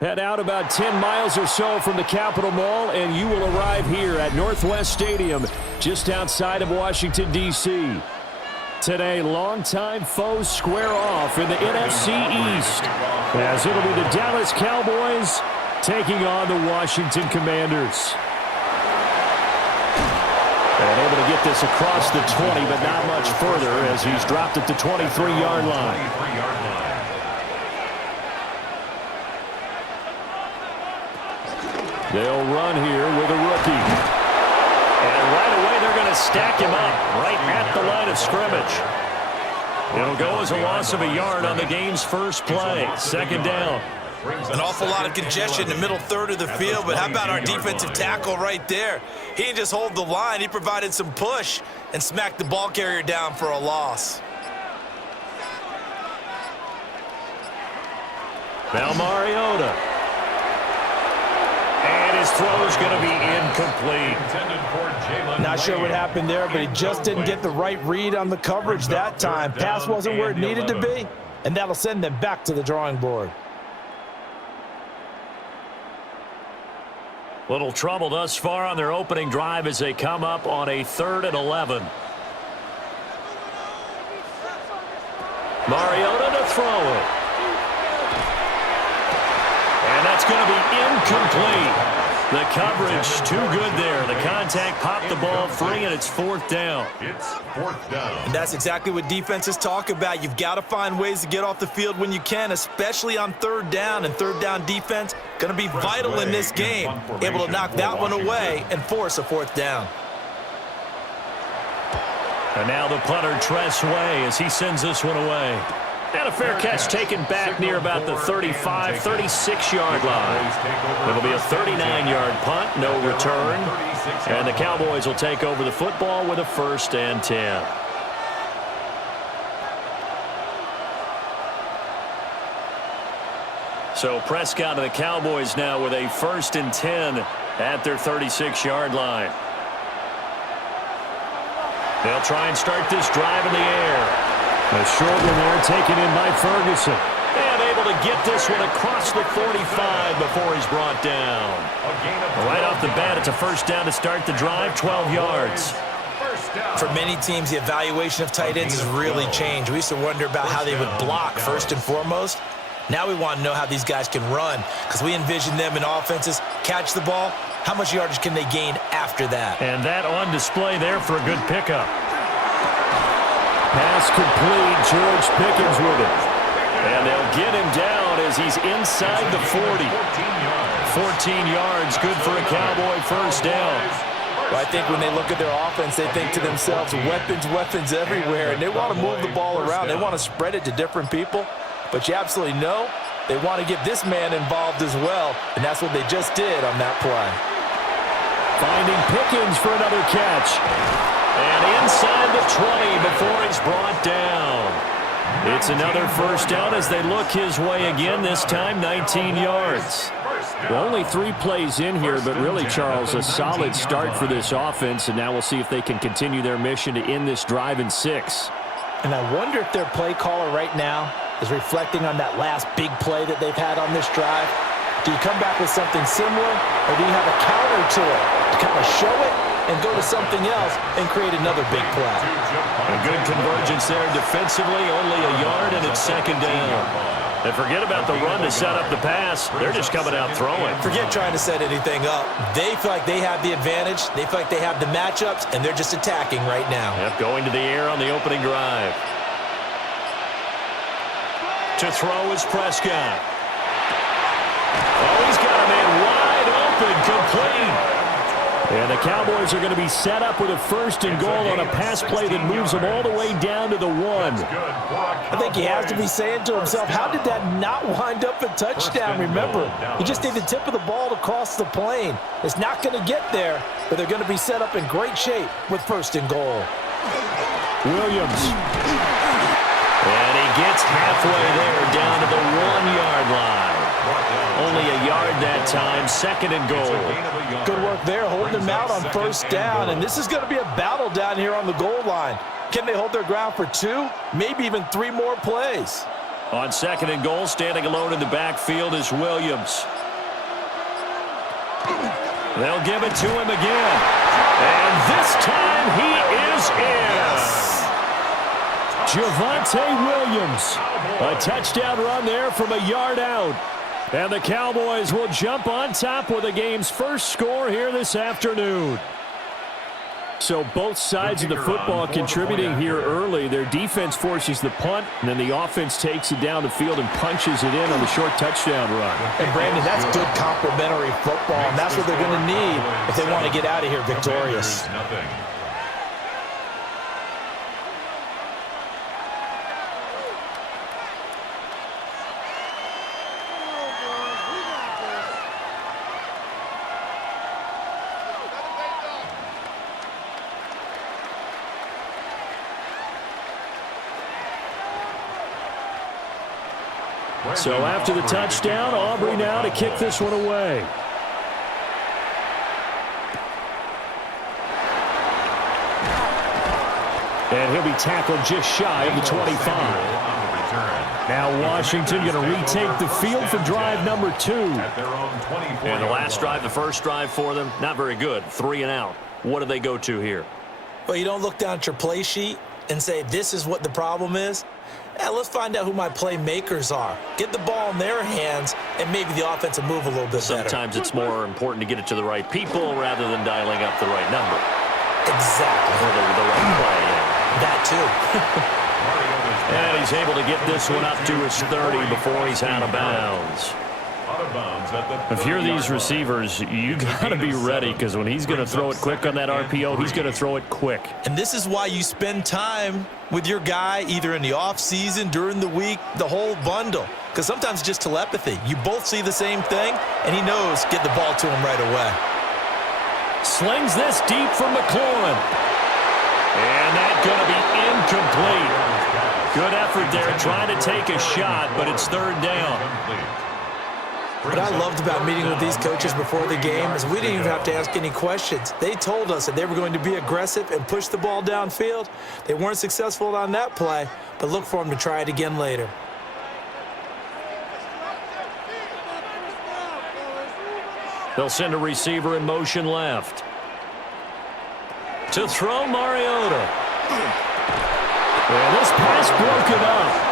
Head out about 10 miles or so from the Capitol Mall, and you will arrive here at Northwest Stadium, just outside of Washington, D.C. Today, longtime foes square off in the NFC East, as it'll be the Dallas Cowboys taking on the Washington Commanders. And able to get this across the 20, but not much further as he's dropped at the 23-yard line. They'll run here with a rookie. And right away they're going to stack him up right at the line of scrimmage. It'll go as a loss of a yard on the game's first play. Second down. An awful lot of congestion in the middle third of the field, but how about our defensive tackle right there? He didn't just hold the line, he provided some push and smacked the ball carrier down for a loss. Now Mariota. And his throw is going to be incomplete. Not sure what happened there, but he just didn't get the right read on the coverage that time. Pass wasn't where it needed to be, and that'll send them back to the drawing board. Little trouble thus far on their opening drive as they come up on a 3rd and 11. Mariota to throw it. And that's going to be incomplete. The coverage too good there. The contact popped the ball free, and it's 4th down. It's 4th down. And that's exactly what defenses talk about. You've got to find ways to get off the field when you can, especially on 3rd down. And 3rd down defense going to be vital in this game. Able to knock that one away and force a 4th down. And now the punter, Tress Way, as he sends this one away. And a fair catch taken back near about the 35, 36-yard line. It'll be a 39-yard punt, no return. And the Cowboys will take over the football with a 1st and 10. So Prescott and the Cowboys now with a 1st and 10 at their 36-yard line. They'll try and start this drive in the air. A short one there taken in by Ferguson. And able to get this one across the 45 before he's brought down. Right off the bat, it's a 1st down to start the drive, 12 yards. For many teams, the evaluation of tight ends has really changed. We used to wonder about how they would block first and foremost. Now we want to know how these guys can run, because we envision them in offenses catch the ball. How much yardage can they gain after that? And that on display there for a good pickup. Pass complete. George Pickens with it. And they'll get him down as he's inside the 40. 14 yards, good for a Cowboy 1st down. Well, I think when they look at their offense, they think to themselves, weapons everywhere, and they want to move the ball around. They want to spread it to different people. But you absolutely know they want to get this man involved as well, and that's what they just did on that play. Finding Pickens for another catch. And inside the 20 before he's brought down. It's another 1st down as they look his way again, this time 19 yards. Well, only 3 plays in here, but really, Charles, a solid start for this offense, and now we'll see if they can continue their mission to end this drive in 6. And I wonder if their play caller right now is reflecting on that last big play that they've had on this drive. Do you come back with something similar, or do you have a counter to it to kind of show it and go to something else and create another big play? A good convergence there defensively, only a yard, and it's 2nd down. And forget about the run to set up the pass. They're just coming out throwing. Forget trying to set anything up. They feel like they have the advantage. They feel like they have the matchups, and they're just attacking right now. Yep, going to the air on the opening drive. To throw is Prescott. Oh, he's got a man wide open, complete. And the Cowboys are going to be set up with a 1st and goal on a pass play that moves them all the way down to the 1. I think he has to be saying to himself, how did that not wind up a touchdown? Remember, he just need the tip of the ball to cross the plane. It's not going to get there, but they're going to be set up in great shape with 1st and goal. Williams. And he gets halfway there down to the 1-yard line. Only a yard that time, 2nd and goal. Good work there, holding them out on 1st down, and this is going to be a battle down here on the goal line. Can they hold their ground for 2, maybe even 3 more plays? On 2nd and goal, standing alone in the backfield is Williams. They'll give it to him again. And this time he is in. Javonte Williams. A touchdown run there from a yard out. And the Cowboys will jump on top with the game's first score here this afternoon. So both sides of the football contributing here early. Their defense forces the punt, and then the offense takes it down the field and punches it in on the short touchdown run. And, Brandon, that's good complementary football, and that's what they're going to need if they want to get out of here victorious. So after the touchdown, Aubrey now to kick this one away. And he'll be tackled just shy of the 25. Now Washington going to retake the field for drive number 2. And the last drive, the first drive for them, not very good. 3 and out. What do they go to here? Well, you don't look down at your play sheet and say, this is what the problem is. Let's find out who my playmakers are. Get the ball in their hands, and maybe the offense will move a little bit better. Sometimes it's more important to get it to the right people rather than dialing up the right number. Exactly. Or the right play. That too. And he's able to get this one up to his 30 before he's out of bounds. If you're these receivers, you got to be ready, because when he's going to throw it quick on that RPO, he's going to throw it quick. And this is why you spend time with your guy either in the offseason, during the week, the whole bundle. Because sometimes it's just telepathy. You both see the same thing, and he knows get the ball to him right away. Slings this deep for McLaurin. And that's going to be incomplete. Good effort there trying to take a shot, but it's 3rd down. What I loved about meeting with these coaches before the game is we didn't even have to ask any questions. They told us that they were going to be aggressive and push the ball downfield. They weren't successful on that play, but look for them to try it again later. They'll send a receiver in motion left. To throw, Mariota. And this pass broken up.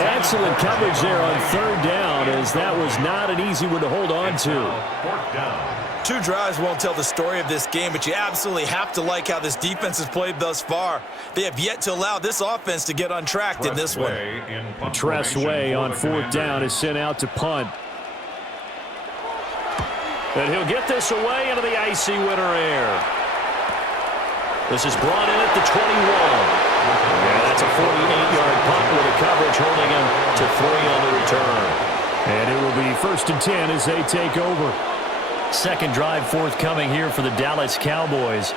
Excellent coverage there on 3rd down, as that was not an easy one to hold on to. 2 drives won't tell the story of this game, but you absolutely have to like how this defense has played thus far. They have yet to allow this offense to get untracked in this one. Tressway on 4th down is sent out to punt. And he'll get this away into the icy winter air. This is brought in at the 21. Yeah, that's a 48-yard punt with a coverage holding him to 3 on the return. And it will be 1st and 10 as they take over. 2nd drive forthcoming here for the Dallas Cowboys.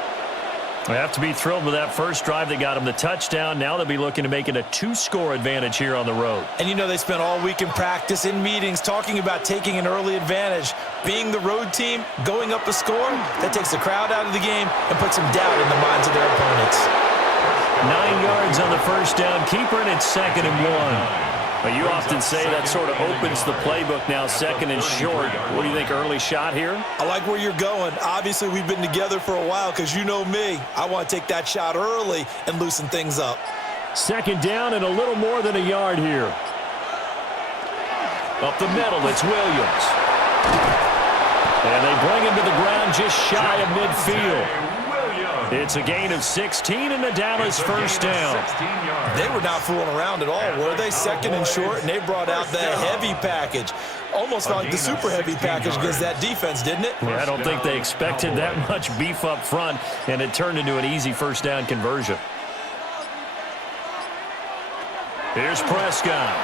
They have to be thrilled with that first drive that got them the touchdown. Now they'll be looking to make it a 2-score advantage here on the road. And you know they spent all week in practice, in meetings, talking about taking an early advantage. Being the road team, going up a score, that takes the crowd out of the game and puts some doubt in the minds of their opponents. 9 yards on the first down keeper, and it's 2nd and 1. But you often say that sort of opens the playbook now, 2nd and short. What do you think, early shot here? I like where you're going. Obviously, we've been together for a while because you know me. I want to take that shot early and loosen things up. 2nd down and a little more than a yard here. Up the middle, it's Williams. And they bring him to the ground just shy of midfield. It's a gain of 16 and a Dallas first down. They were not fooling around at all, were they? 2nd and short, and they brought out the heavy package. Almost like the super heavy package against that defense, didn't it? Yeah, I don't think they expected that much beef up front, and it turned into an easy first down conversion. Here's Prescott.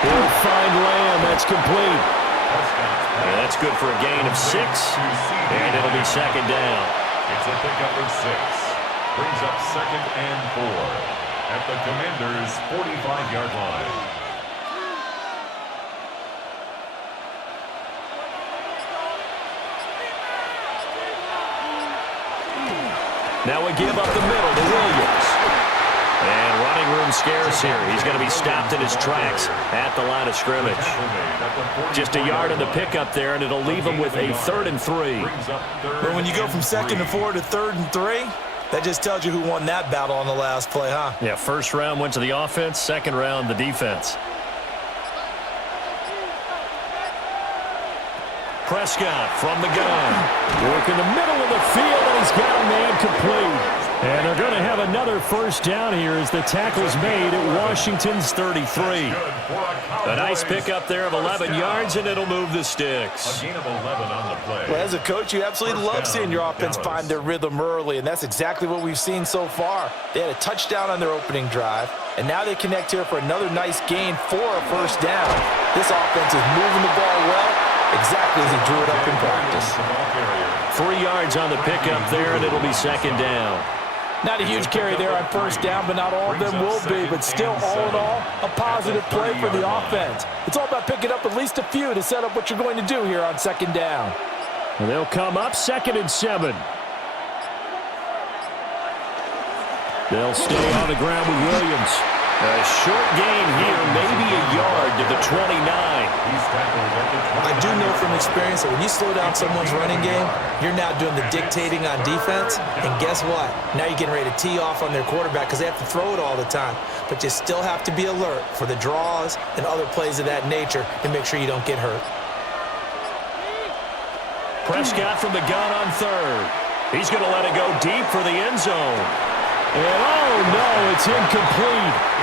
He'll find Lamb. That's complete. Yeah, that's good for a gain of 6, and it'll be 2nd down. It's a pickup of 6. Brings up 2nd and 4 at the Commanders' 45-yard line. Now we give up the middle to Williams. And running running room scarce here. He's going to be stopped in his tracks at the line of scrimmage. Just a yard in the pickup there, and it'll leave him with a 3rd and 3. But when you go from 2nd and 4 to 3rd and 3, that just tells you who won that battle on the last play, huh? Yeah, first round went to the offense, second round the defense. Prescott from the gun. Work in the middle of the field, and he's got a man complete. And they're going to have another first down here as the tackle's made at Washington's 33. A nice pickup there of 11 yards, and it'll move the sticks. A gain of 11 on the play. Well, as a coach, you absolutely love seeing your offense find their rhythm early, and that's exactly what we've seen so far. They had a touchdown on their opening drive, and now they connect here for another nice gain for a first down. This offense is moving the ball well, exactly as he drew it up in practice. 3 yards on the pickup there, and it'll be second down. Not a huge carry there on first down, but not all of them will be. But still, all in all, a positive play for the offense. It's all about picking up at least a few to set up what you're going to do here on second down. And they'll come up 2nd and 7. They'll stay on the ground with Williams. A short gain here, maybe a yard to the 29. I do know from experience that when you slow down someone's running game, you're now doing the dictating on defense. And guess what? Now you're getting ready to tee off on their quarterback because they have to throw it all the time. But you still have to be alert for the draws and other plays of that nature to make sure you don't get hurt. Prescott from the gun on 3rd. He's going to let it go deep for the end zone. And oh no, it's incomplete.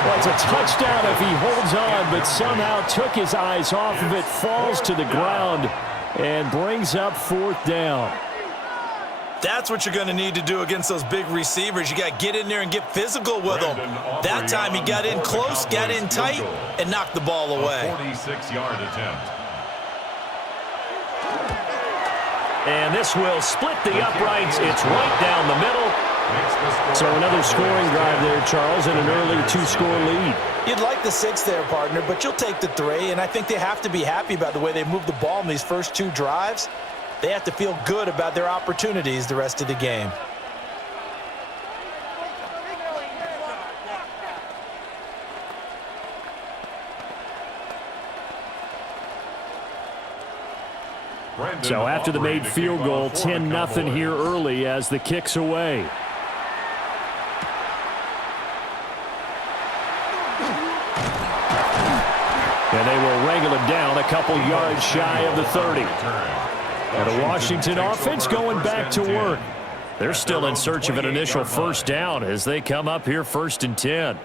Well, it's a touchdown if he holds on, but somehow took his eyes off of it, falls to the ground, and brings up 4th down. That's what you're going to need to do against those big receivers. You got to get in there and get physical with them. That time he got in close, got in tight, and knocked the ball away. 46-yard attempt. And this will split the uprights. It's right down the middle. So another scoring drive there, Charles, and an early 2-score lead. You'd like the 6 there, partner, but you'll take the 3, and I think they have to be happy about the way they moved the ball in these first 2 drives. They have to feel good about their opportunities the rest of the game. So after the made field goal, 10-0 here early as the kick's away. And they will wrangle him down a couple yards shy of the 30. And a Washington offense going back to work. They're still in search of an initial first down as they come up here 1st and 10.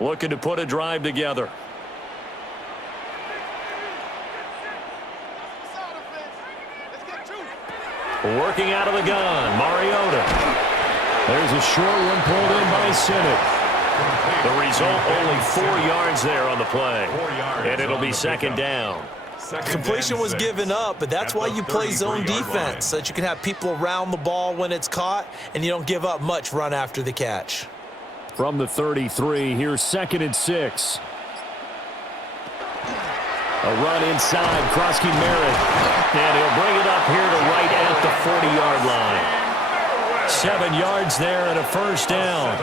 Looking to put a drive together. Working out of the gun, Mariota. There's a short one pulled in by Sinnott. The result, only 4 yards there on the play. And it'll be second down. Completion was given up, but that's why you play zone defense, so that you can have people around the ball when it's caught, and you don't give up much run after the catch. From the 33, here's 2nd and 6. A run inside, Krosky Merritt. And he'll bring it up here to right at the 40-yard line. 7 yards there and a first down.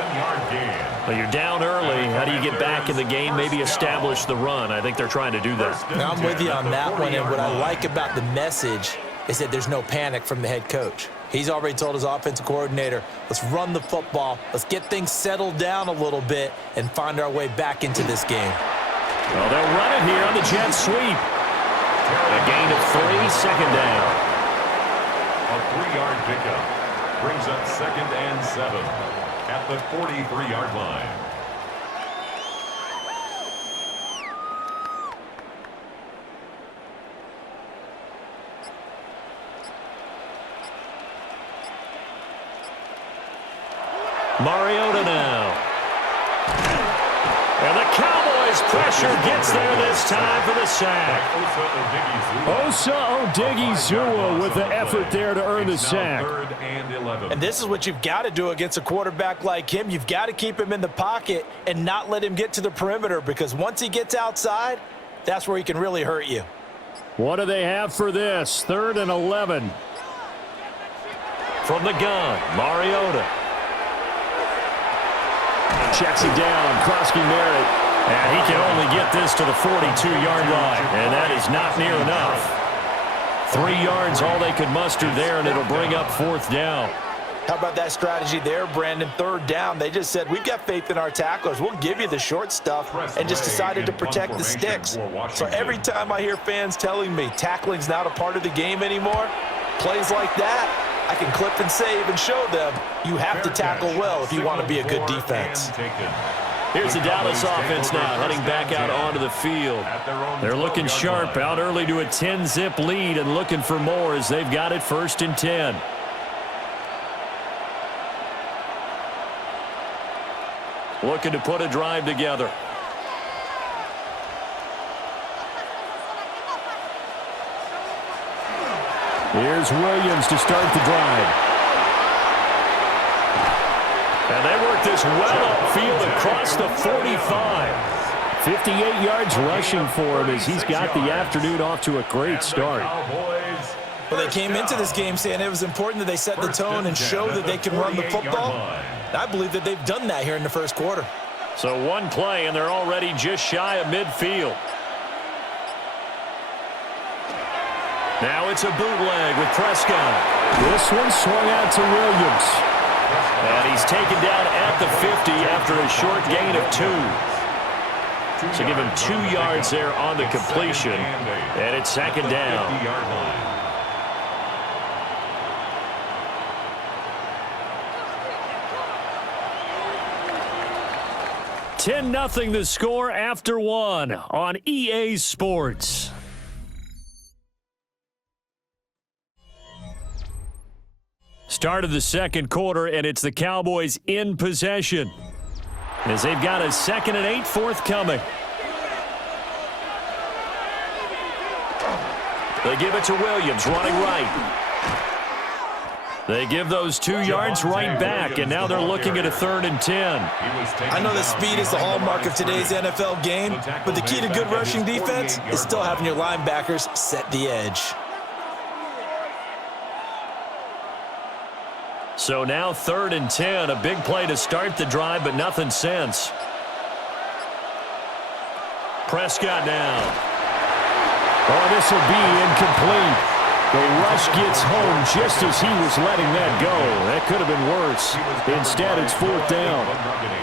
Well, you're down early. How do you get back in the game? Maybe establish the run. I think they're trying to do that. Now, I'm with you on that one, and what I like about the message is that there's no panic from the head coach. He's already told his offensive coordinator, let's run the football, let's get things settled down a little bit and find our way back into this game. Well, they'll run it here on the jet sweep. A gain of 3, second down. A 3-yard pickup brings up 2nd and 7 at the 43-yard line. Mariota now. And the Cowboys pressure gets there this time for the sack. Osa Odighizuwa with the effort there to earn the sack. And this is what you've got to do against a quarterback like him. You've got to keep him in the pocket and not let him get to the perimeter, because once he gets outside, that's where he can really hurt you. What do they have for this? 3rd and 11. from the gun. Mariota. Checks it down. Krosky Merritt. And he can only get this to the 42-yard line. And that is not near enough. 3 yards, all they could muster there, and it'll bring up 4th down. How about that strategy there, Brandon? 3rd down. They just said, we've got faith in our tacklers. We'll give you the short stuff, and just decided to protect the sticks. So every time I hear fans telling me tackling's not a part of the game anymore, plays like that, I can clip and save and show them you have to tackle well if you want to be a good defense. Here's the Dallas offense now, heading back out onto the field. They're looking sharp, out early to a 10-zip lead and looking for more as they've got it 1st and 10. Looking to put a drive together. Here's Williams to start the drive. And they work this well upfield across the 45. 58 yards rushing for him as he's got the afternoon off to a great start. Well, they came into this game saying it was important that they set the tone and show that they can run the football. And I believe that they've done that here in the 1st quarter. So 1 play, and they're already just shy of midfield. Now it's a bootleg with Prescott. This one swung out to Williams. And he's taken down at the 50 after a short gain of 2. So give him 2 yards there on the completion. And it's 2nd down. 10-0 the score after 1 on EA Sports. Start of the 2nd quarter, and it's the Cowboys in possession as they've got a 2nd and 8 forthcoming. They give it to Williams, running right. They give those 2 yards right back, and now they're looking at a 3rd and 10. I know that speed is the hallmark of today's NFL game, but the key to good rushing defense is still having your linebackers set the edge. So now 3rd and 10, a big play to start the drive, but nothing since. Prescott down. Oh, this will be incomplete. The rush gets home just as he was letting that go. That could have been worse. Instead, it's 4th down.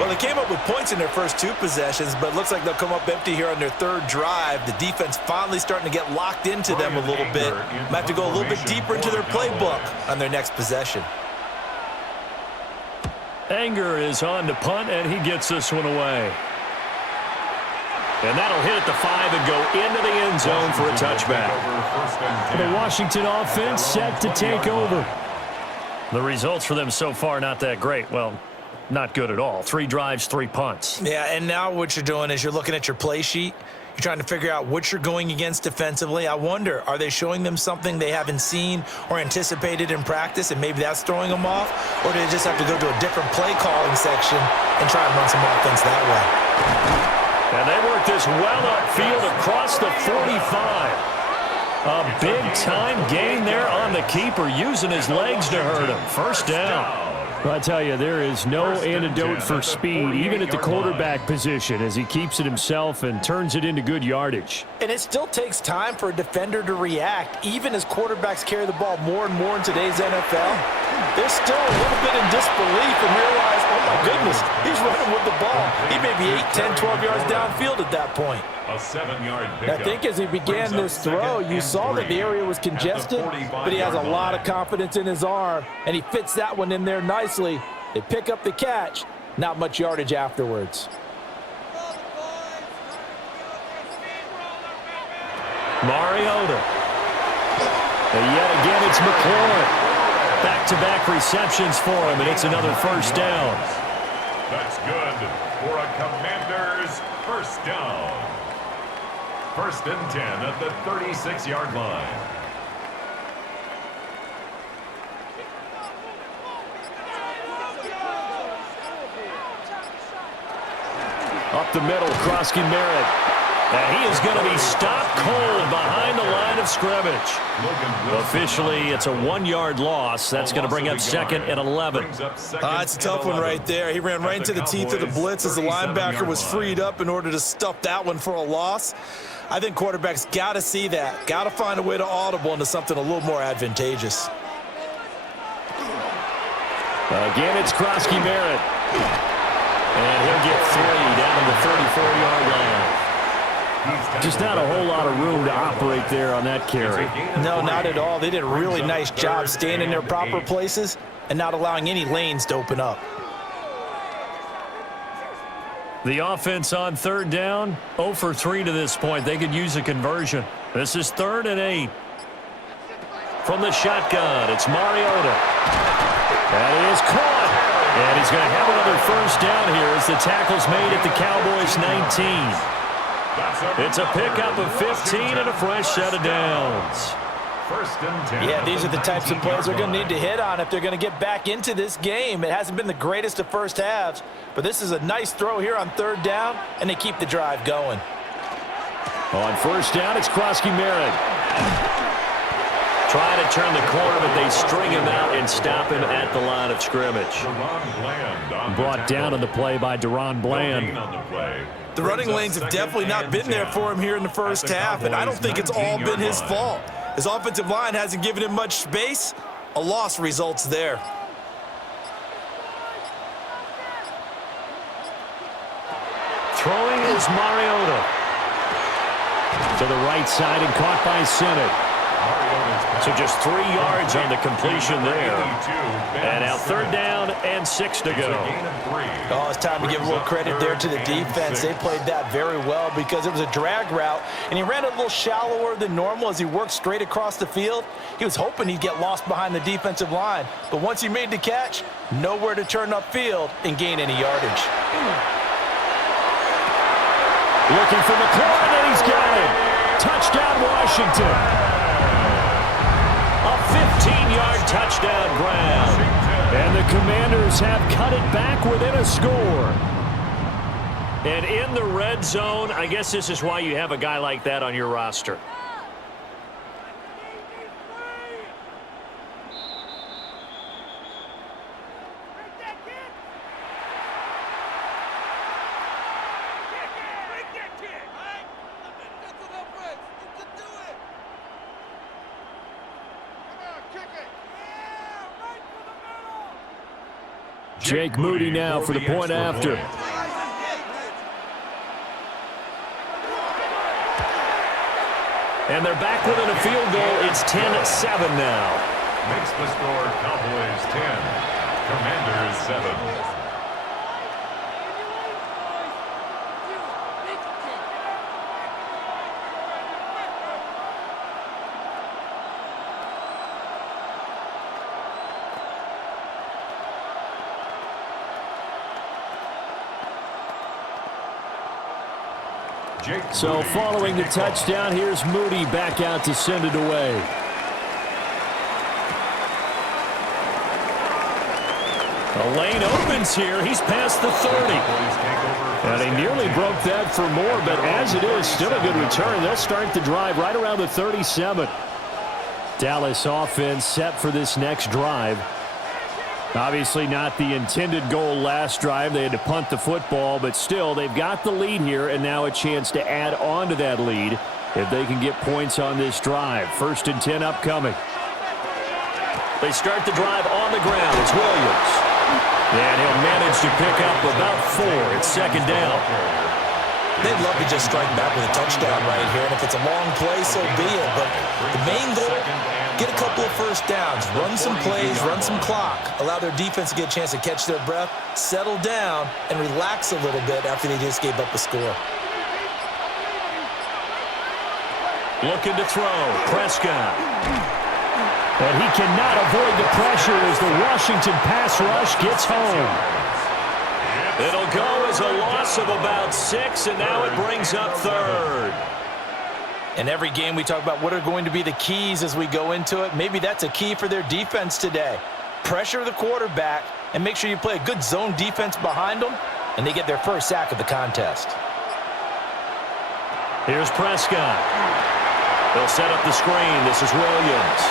Well, they came up with points in their first 2 possessions, but it looks like they'll come up empty here on their 3rd drive. The defense finally starting to get locked into them a little bit. Might have to go a little bit deeper into their playbook on their next possession. Anger is on to punt, and he gets this one away. And that'll hit at the 5 and go into the end zone for a touchback. The Washington offense set to take over. The results for them so far not that great. Well, not good at all. 3 drives, 3 punts. Yeah, and now what you're doing is you're looking at your play sheet. You're trying to figure out what you're going against defensively. I wonder, are they showing them something they haven't seen or anticipated in practice, and maybe that's throwing them off? Or do they just have to go to a different play calling section and try and run some offense that way? And they work this well upfield across the 45. A big-time gain there on the keeper, using his legs to hurt him. 1st down. Well, I tell you, there is no antidote for speed, even at the quarterback position, as he keeps it himself and turns it into good yardage. And it still takes time for a defender to react, even as quarterbacks carry the ball more and more in today's NFL. They're still a little bit in disbelief and realize, oh my goodness, he's running with the ball. He may be 8, 10, 12 yards downfield at that point. A 7-yard pickup. I think as he began this throw, you saw that the area was congested, but he has a lot of confidence in his arm, and he fits that one in there nicely. They pick up the catch, not much yardage afterwards. Mariota. And yet again, it's McLaurin. Back-to-back receptions for him, and it's another 1st down. That's good for a Commander's 1st down. 1st and 10 at the 36-yard line. Up the middle, Krosky Merritt. And he is going to be stopped cold behind the line of scrimmage. Officially, it's a 1-yard loss. That's going to bring up second and 11. It's a tough one right there. He ran right into the teeth of the blitz as the linebacker was freed up in order to stuff that one for a loss. I think quarterbacks got to see that. Got to find a way to audible into something a little more advantageous. Again, it's Krosky Merritt. And he'll get 3 down to the 34-yard line. Just not a whole lot of room to operate there on that carry. No, not at all. They did a really nice job staying in their proper places and not allowing any lanes to open up. The offense on third down, 0 for 3 to this point. They could use a conversion. This is 3rd and 8. From the shotgun, it's Mariota. That is caught. And he's going to have another first down here as the tackle's made at the Cowboys 19. It's a pickup of 15 and a fresh set of downs. Yeah, these are the types of plays they're going to need to hit on if they're going to get back into this game. It hasn't been the greatest of first halves, but this is a nice throw here on third down, and they keep the drive going. On first down, it's Krosky Merritt. Trying to turn the corner, but they string him out and stop him at the line of scrimmage. Brought down on the play by Deron Bland. The running lanes have definitely not been there for him here in the first half, and I don't think it's all been his fault. His offensive line hasn't given him much space. A loss results there. Throwing is Mariota. To the right side and caught by Sinnott. So just 3 yards on the completion there. And now third down and 6 to go. Oh, it's time to give a little credit there to the defense. They played that very well because it was a drag route, and he ran a little shallower than normal as he worked straight across the field. He was hoping he'd get lost behind the defensive line, but once he made the catch, nowhere to turn upfield and gain any yardage. Looking for McLaurin, and he's got it. Touchdown, Washington. A 15-yard touchdown grab. And the Commanders have cut it back within a score. And in the red zone, I guess this is why you have a guy like that on your roster. Jake Moody now for the point after. And they're back within a field goal. It's 10-7 now. Makes the score Cowboys 10, Commanders 7. So following the touchdown, here's Moody back out to send it away. The lane opens here. He's past the 30. And he nearly broke that for more, but as it is, still a good return. They'll start the drive right around the 37. Dallas offense set for this next drive. Obviously not the intended goal last drive. They had to punt the football, but still they've got the lead here and now a chance to add on to that lead if they can get points on this drive. 1st and 10 upcoming. They start the drive on the ground. It's Williams. And he'll manage to pick up about 4. It's 2nd down. They'd love to just strike back with a touchdown right here, and if it's a long play, so be it. But the main goal, get a couple of first downs, run some plays, run some clock, allow their defense to get a chance to catch their breath, settle down, and relax a little bit after they just gave up a score. Looking to throw, Prescott. And he cannot avoid the pressure as the Washington pass rush gets home. It'll go as a loss of about 6, and now it brings up 3rd. In every game, we talk about what are going to be the keys as we go into it. Maybe that's a key for their defense today. Pressure the quarterback and make sure you play a good zone defense behind them, and they get their first sack of the contest. Here's Prescott. They'll set up the screen. This is Williams.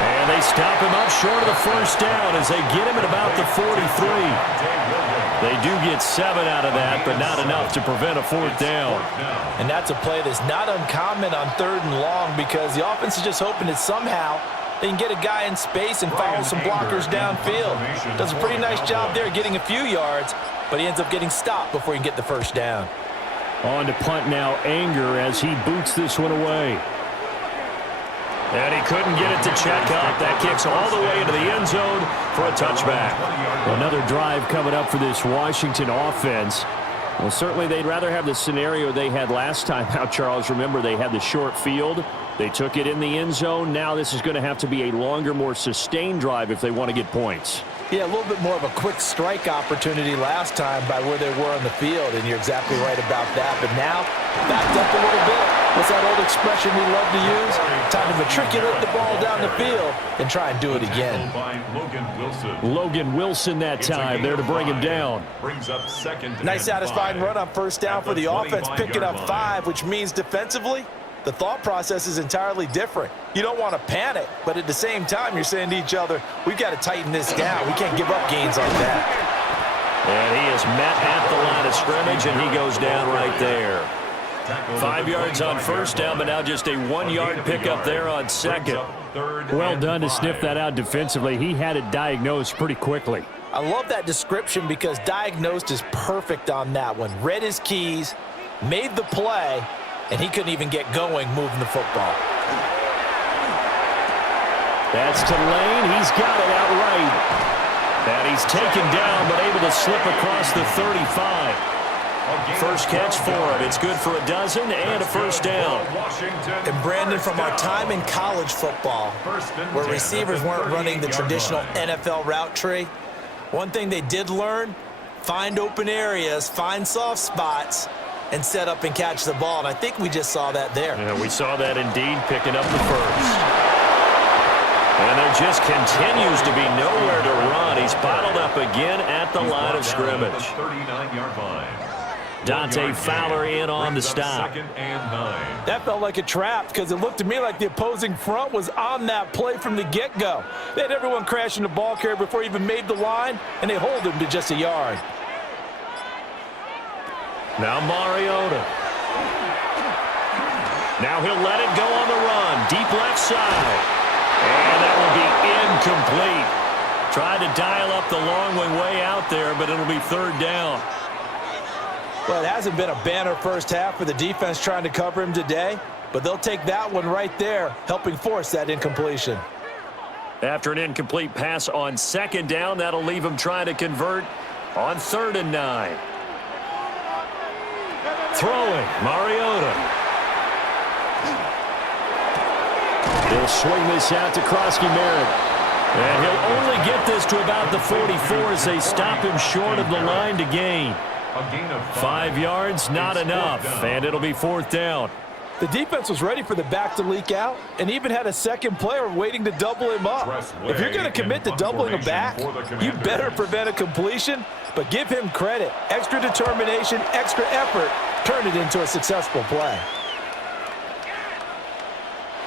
And they stop him up short of the first down as they get him at about the 43. They do get 7 out of that, but not enough to prevent a 4th down. And that's a play that's not uncommon on 3rd and long because the offense is just hoping that somehow they can get a guy in space and follow some blockers downfield. Does a pretty nice job there getting a few yards, but he ends up getting stopped before he can get the first down. On to punt now, Anger, as he boots this one away. And he couldn't get it to check up. That kicks all the way into the end zone for a touchback. Another drive coming up for this Washington offense. Well, certainly they'd rather have the scenario they had last time out, Charles. Remember, they had the short field. They took it in the end zone. Now this is going to have to be a longer, more sustained drive if they want to get points. Yeah, a little bit more of a quick strike opportunity last time by where they were on the field, and you're exactly right about that. But now, backed up a little bit. What's that old expression we love to use? Time to matriculate the ball down the field and try and do it again. Logan Wilson that time there to bring him down. Nice satisfying run on first down for the offense, picking up 5, which means defensively, the thought process is entirely different. You don't want to panic, but at the same time, you're saying to each other, we've got to tighten this down. We can't give up gains like that. And he is met at the line of scrimmage, and he goes down right there. 5 yards on first down, but now just a 1-yard pickup there on second. Well done to sniff that out defensively. He had it diagnosed pretty quickly. I love that description because diagnosed is perfect on that one. Read his keys, made the play, and he couldn't even get going moving the football. That's to Lane. He's got it outright. And he's taken down, but able to slip across the 35. First catch for him. It's good for a dozen and a first down. And Brandon, from our time in college football, where receivers weren't running the traditional NFL route tree, one thing they did learn, find open areas, find soft spots, and set up and catch the ball. And I think we just saw that there. Yeah, we saw that indeed, picking up the first. And there just continues to be nowhere to run. He's bottled up again at the line of scrimmage. 39-yard line. Dante Fowler in on the stop. That felt like a trap because it looked to me like the opposing front was on that play from the get-go. They had everyone crashing the ball carrier before he even made the line, and they hold him to just a yard. Now Mariota. Now he'll let it go on the run. Deep left side. And that will be incomplete. Tried to dial up the long way out there, but it'll be 3rd down. Well, it hasn't been a banner first half for the defense trying to cover him today, but they'll take that one right there, helping force that incompletion. After an incomplete pass on 2nd down, that'll leave him trying to convert on 3rd and 9. Throwing, Mariota. He'll swing this out to Krosky-Merritt. And he'll only get this to about the 44 as they stop him short of the line to gain. 5 yards, not enough, and it'll be 4th down. The defense was ready for the back to leak out and even had a second player waiting to double him up. If you're going to commit to doubling a back, you better prevent a completion, but give him credit. Extra determination, extra effort, turn it into a successful play.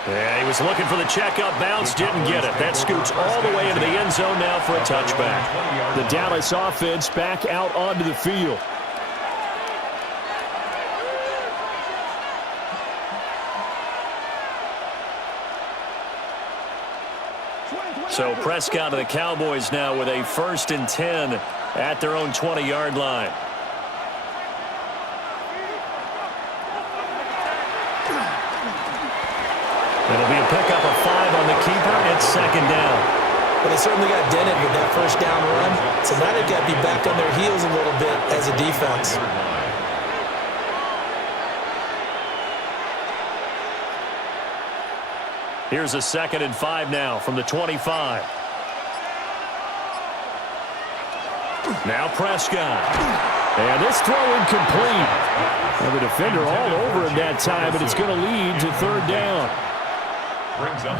Yeah, he was looking for the checkup bounce, didn't get it. That scoots all the way into the end zone now for a touchback. The Dallas offense back out onto the field. So Prescott of the Cowboys now with a 1st and 10 at their own 20-yard line. It'll be a pickup of 5 on the keeper. It's 2nd down. But they certainly got dented with that first down run. So now they've got to be back on their heels a little bit as a defense. Here's a 2nd and 5 now from the 25. Now Prescott. And this throw incomplete. And the defender all over him that time, but it's going to lead to 3rd down.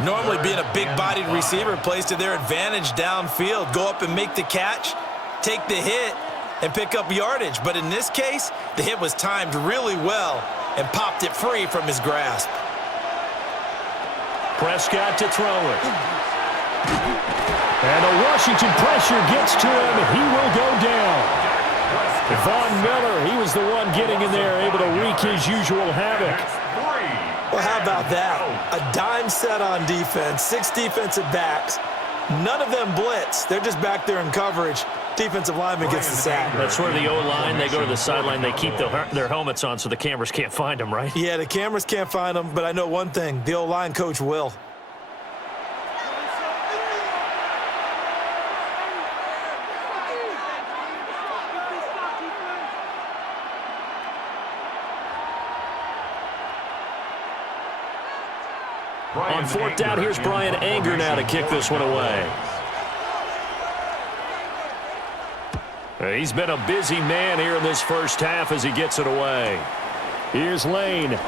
Normally being a big-bodied receiver plays to their advantage downfield. Go up and make the catch, take the hit, and pick up yardage. But in this case, the hit was timed really well, and popped it free from his grasp. Prescott to throw it. And the Washington pressure gets to him. He will go down. Von Miller, he was the one getting in there, able to wreak his usual havoc. Well, how about that? A dime set on defense, 6 defensive backs. None of them blitz. They're just back there in coverage. Defensive lineman gets the sack. That's where the O-line, they go to the sideline, they keep their helmets on so the cameras can't find them, right? Yeah, the cameras can't find them, but I know one thing. The O-line coach will. On 4th down, here's Brian Anger now to kick this one away. He's been a busy man here in this first half as he gets it away. Here's Lane.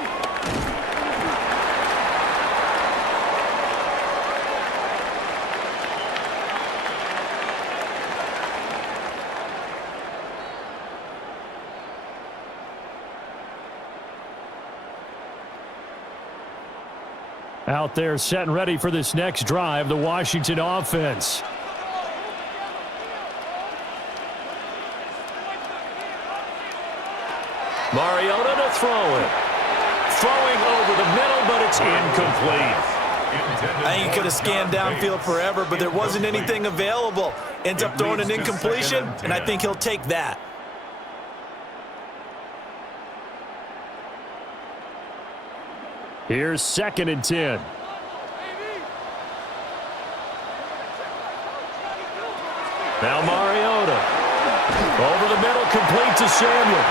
Out there set and ready for this next drive, the Washington offense. Mariota to throw it. Throwing over the middle, but it's incomplete. I think he could have scanned downfield forever, but there wasn't anything available. Ends up throwing an incompletion, and I think he'll take that. Here's 2nd and 10. Now Mariota. Over the middle, complete to Samuel.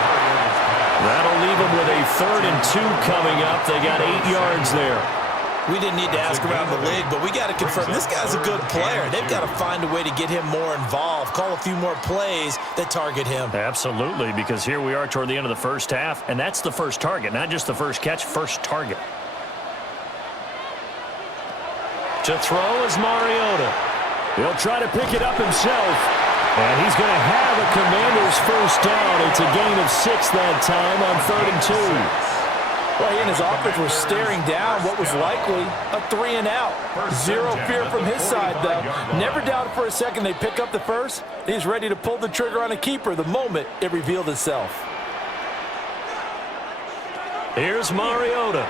That'll leave him with a 3rd and 2 coming up. They got 8 yards there. We didn't need to ask around the league, but we got to confirm this guy's a good player. They've got to find a way to get him more involved, call a few more plays that target him. Absolutely, because here we are toward the end of the first half, and that's the first target, not just the first catch, first target. To throw is Mariota. He'll try to pick it up himself. And he's going to have a Commanders first down. It's a gain of 6 that time on 3rd and 2. Well, he and his offense were staring down what was likely a 3 and out. Zero fear from his side, though. Never doubted for a second they pick up the first. He's ready to pull the trigger on a keeper the moment it revealed itself. Here's Mariota.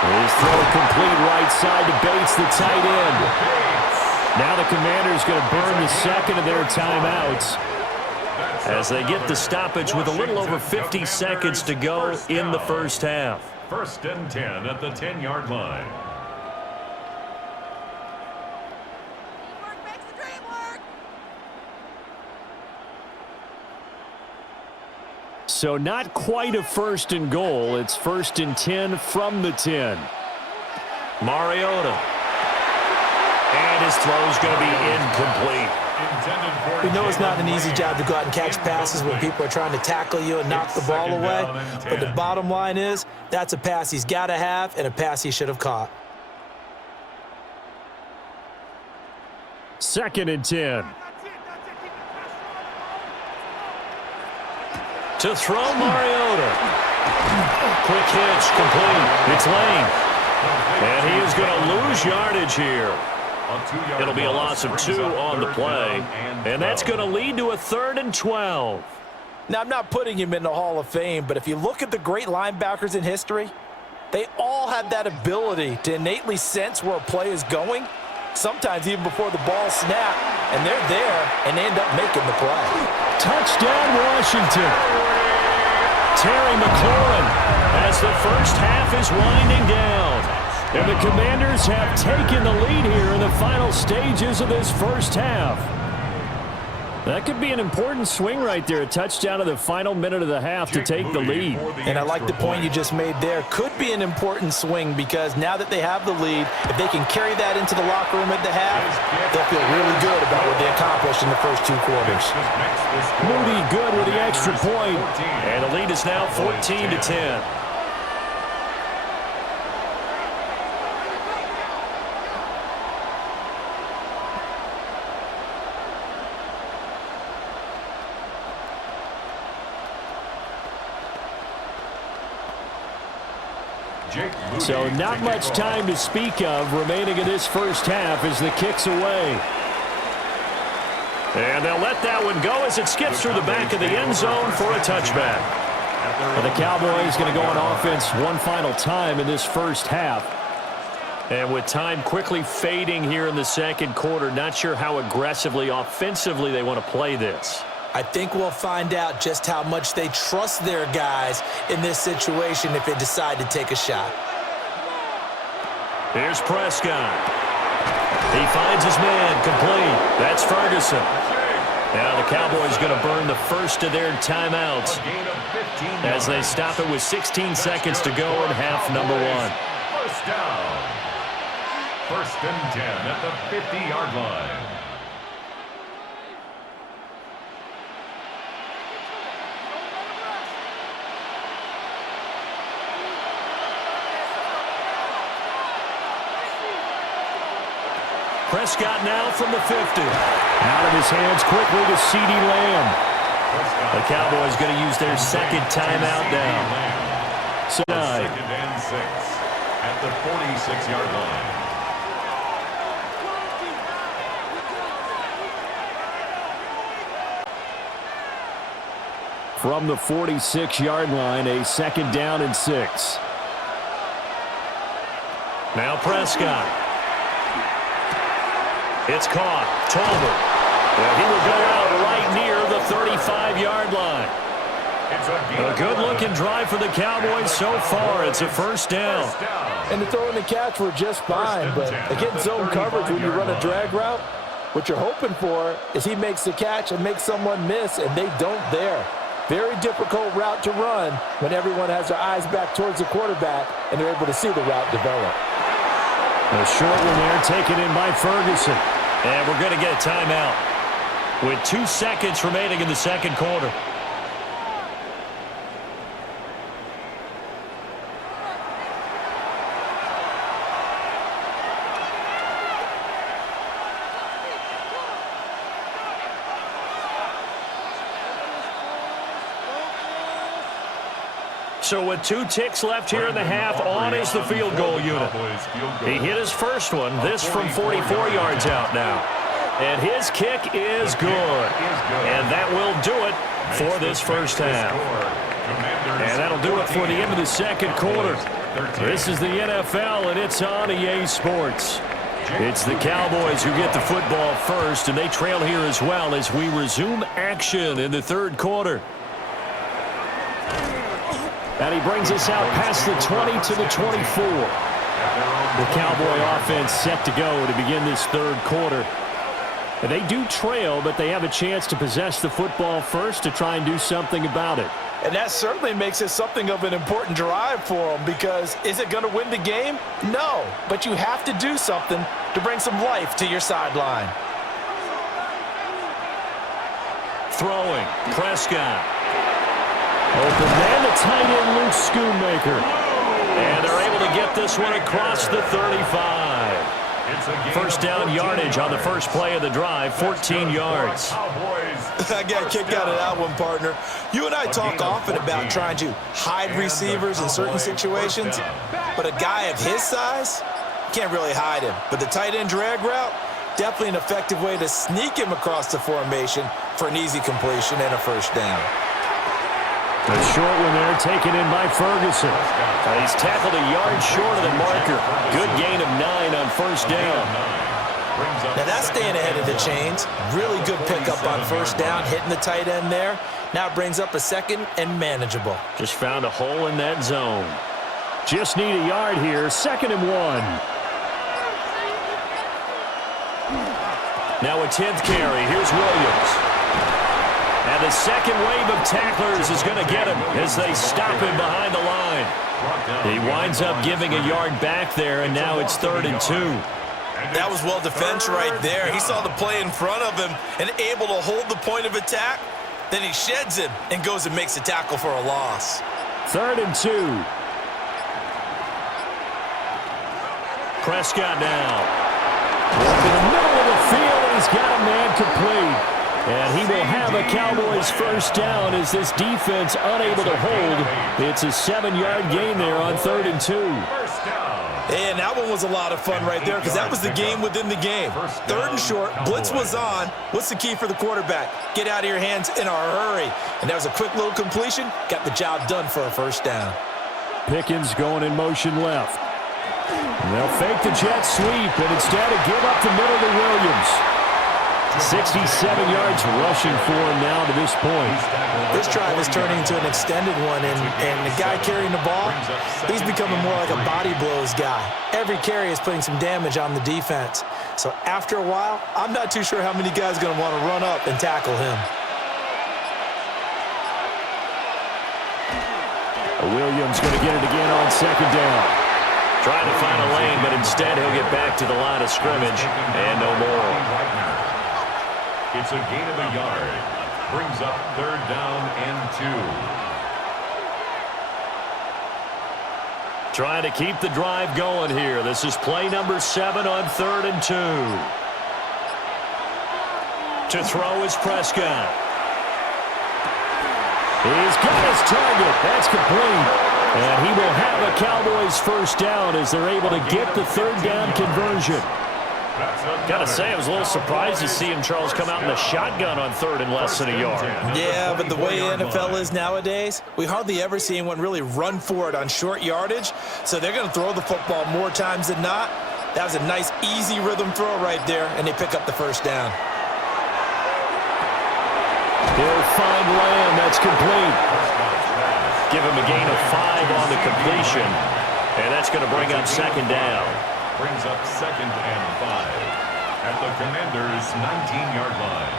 His throw complete right side to Bates, the tight end. Now the Commanders going to burn the second of their timeouts as they get the stoppage with a little over 50 seconds to go in the first half. 1st and 10 at the 10-yard line. So not quite a 1st and goal. It's 1st and 10 from the 10. Mariota. And his throw's going to be incomplete. We know it's not an easy job to go out and catch passes when people are trying to tackle you and knock the ball away. But the bottom line is, that's a pass he's got to have and a pass he should have caught. 2nd and 10. To throw Mariota. Quick hitch, complete. It's Lane. And he is going to lose yardage here. It'll be a loss of 2 on the play. And that's going to lead to a 3rd and 12. Now, I'm not putting him in the Hall of Fame, but if you look at the great linebackers in history, they all have that ability to innately sense where a play is going, sometimes even before the ball snaps, and they're there and they end up making the play. Touchdown, Washington. Terry McLaurin as the first half is winding down. And the Commanders have taken the lead here in the final stages of this first half. That could be an important swing right there. A touchdown in the final minute of the half to take the lead. And I like the point you just made there. Could be an important swing because now that they have the lead, if they can carry that into the locker room at the half, they'll feel really good about what they accomplished in the first 2 quarters. Moody good with the extra point. And the lead is now 14-10. So not much time to speak of remaining in this first half as the kick's away. And they'll let that one go as it skips through the back of the end zone for a touchback. And the Cowboys going to go on offense one final time in this first half. And with time quickly fading here in the second quarter, not sure how aggressively, offensively they want to play this. I think we'll find out just how much they trust their guys in this situation if they decide to take a shot. Here's Prescott. He finds his man complete. That's Ferguson. Now the Cowboys going to burn the first of their timeouts as they stop it with 16 seconds to go in half number one. First down. 1st and 10 at the 50-yard line. Prescott now from the 50. Out of his hands quickly to CeeDee Lamb. The Cowboys going to use their second timeout now. So 2nd and 6 at the 46-yard line. From the 46-yard line, a 2nd down and 6. Now Prescott. It's caught. Tolbert. Well, he will go out right near the 35-yard line. A good-looking drive for the Cowboys so far. It's a first down. And the throw and the catch were just fine, but against zone coverage when you run a drag route, what you're hoping for is he makes the catch and makes someone miss, and they don't there. Very difficult route to run when everyone has their eyes back towards the quarterback and they're able to see the route develop. A short one there taken in by Ferguson. And we're going to get a timeout with 2 seconds remaining in the second quarter. So with 2 ticks left here in the half, on is the field goal unit. He hit his first one, this from 44 yards out now. And his kick is good. And that will do it for this first half. And that'll do it for the end of the second quarter. This is the NFL, and it's on EA Sports. It's the Cowboys who get the football first, and they trail here as well as we resume action in the third quarter. And he brings us out past the 20 to the 24. The Cowboy offense set to go to begin this third quarter. And they do trail, but they have a chance to possess the football first to try and do something about it. And that certainly makes it something of an important drive for them, because is it going to win the game? No, but you have to do something to bring some life to your sideline. Throwing, Prescott. Open man, the tight end, Luke Schoonmaker. And they're able to get this one across the 35. First down yardage on the first play of the drive, 14 yards. I got a kick out of that one, partner. You and I talk often about trying to hide receivers in certain situations, but a guy of his size, can't really hide him. But the tight end drag route, definitely an effective way to sneak him across the formation for an easy completion and a first down. A short one there taken in by Ferguson. He's tackled a yard short of the marker. Good gain of 9 on first down. Now that's staying ahead of the chains. Really good pickup on first down, hitting the tight end there. Now it brings up a second and manageable. Just found a hole in that zone. Just need a yard here, 2nd and 1. Now a 10th carry. Here's Williams. And the second wave of tacklers is going to get him as they stop him behind the line. He winds up giving a yard back there, and now it's 3rd and 2. That was well defense right there. He saw the play in front of him and able to hold the point of attack. Then he sheds him and goes and makes a tackle for a loss. 3rd and 2. Prescott now. Up in the middle of the field, and he's got a man complete. And he will have a Cowboys first down as this defense unable to hold. It's a 7-yard gain there on 3rd and 2. And that one was a lot of fun right there because that was the game within the game. 3rd and short, blitz was on. What's the key for the quarterback? Get out of your hands in a hurry. And that was a quick little completion. Got the job done for a first down. Pickens going in motion left. And they'll fake the jet sweep and instead give up the middle to Williams. 67 yards rushing for him now to this point. This drive is turning into an extended one, and the guy carrying the ball, he's becoming more like a body blows guy. Every carry is putting some damage on the defense. So after a while, I'm not too sure how many guys are going to want to run up and tackle him. Williams going to get it again on 2nd down. Trying to find a lane, but instead he'll get back to the line of scrimmage and no more. It's a gain of a yard. Brings up 3rd down and 2. Trying to keep the drive going here. This is play number 7 on 3rd and 2. To throw is Prescott. He's got his target. That's complete. And he will have a Cowboys first down as they're able to get the 3rd down conversion. Got to say, I was a little surprised to see him, Charles, come out in the shotgun on 3rd and less than a yard. Yeah, but the way the NFL is nowadays, we hardly ever see anyone really run for it on short yardage. So they're going to throw the football more times than not. That was a nice, easy rhythm throw right there, and they pick up the first down. He'll find Lamb. That's complete. Give him a gain of 5 on the completion. And that's going to bring up 2nd down. Brings up 2nd and 5 at the Commanders' 19-yard line.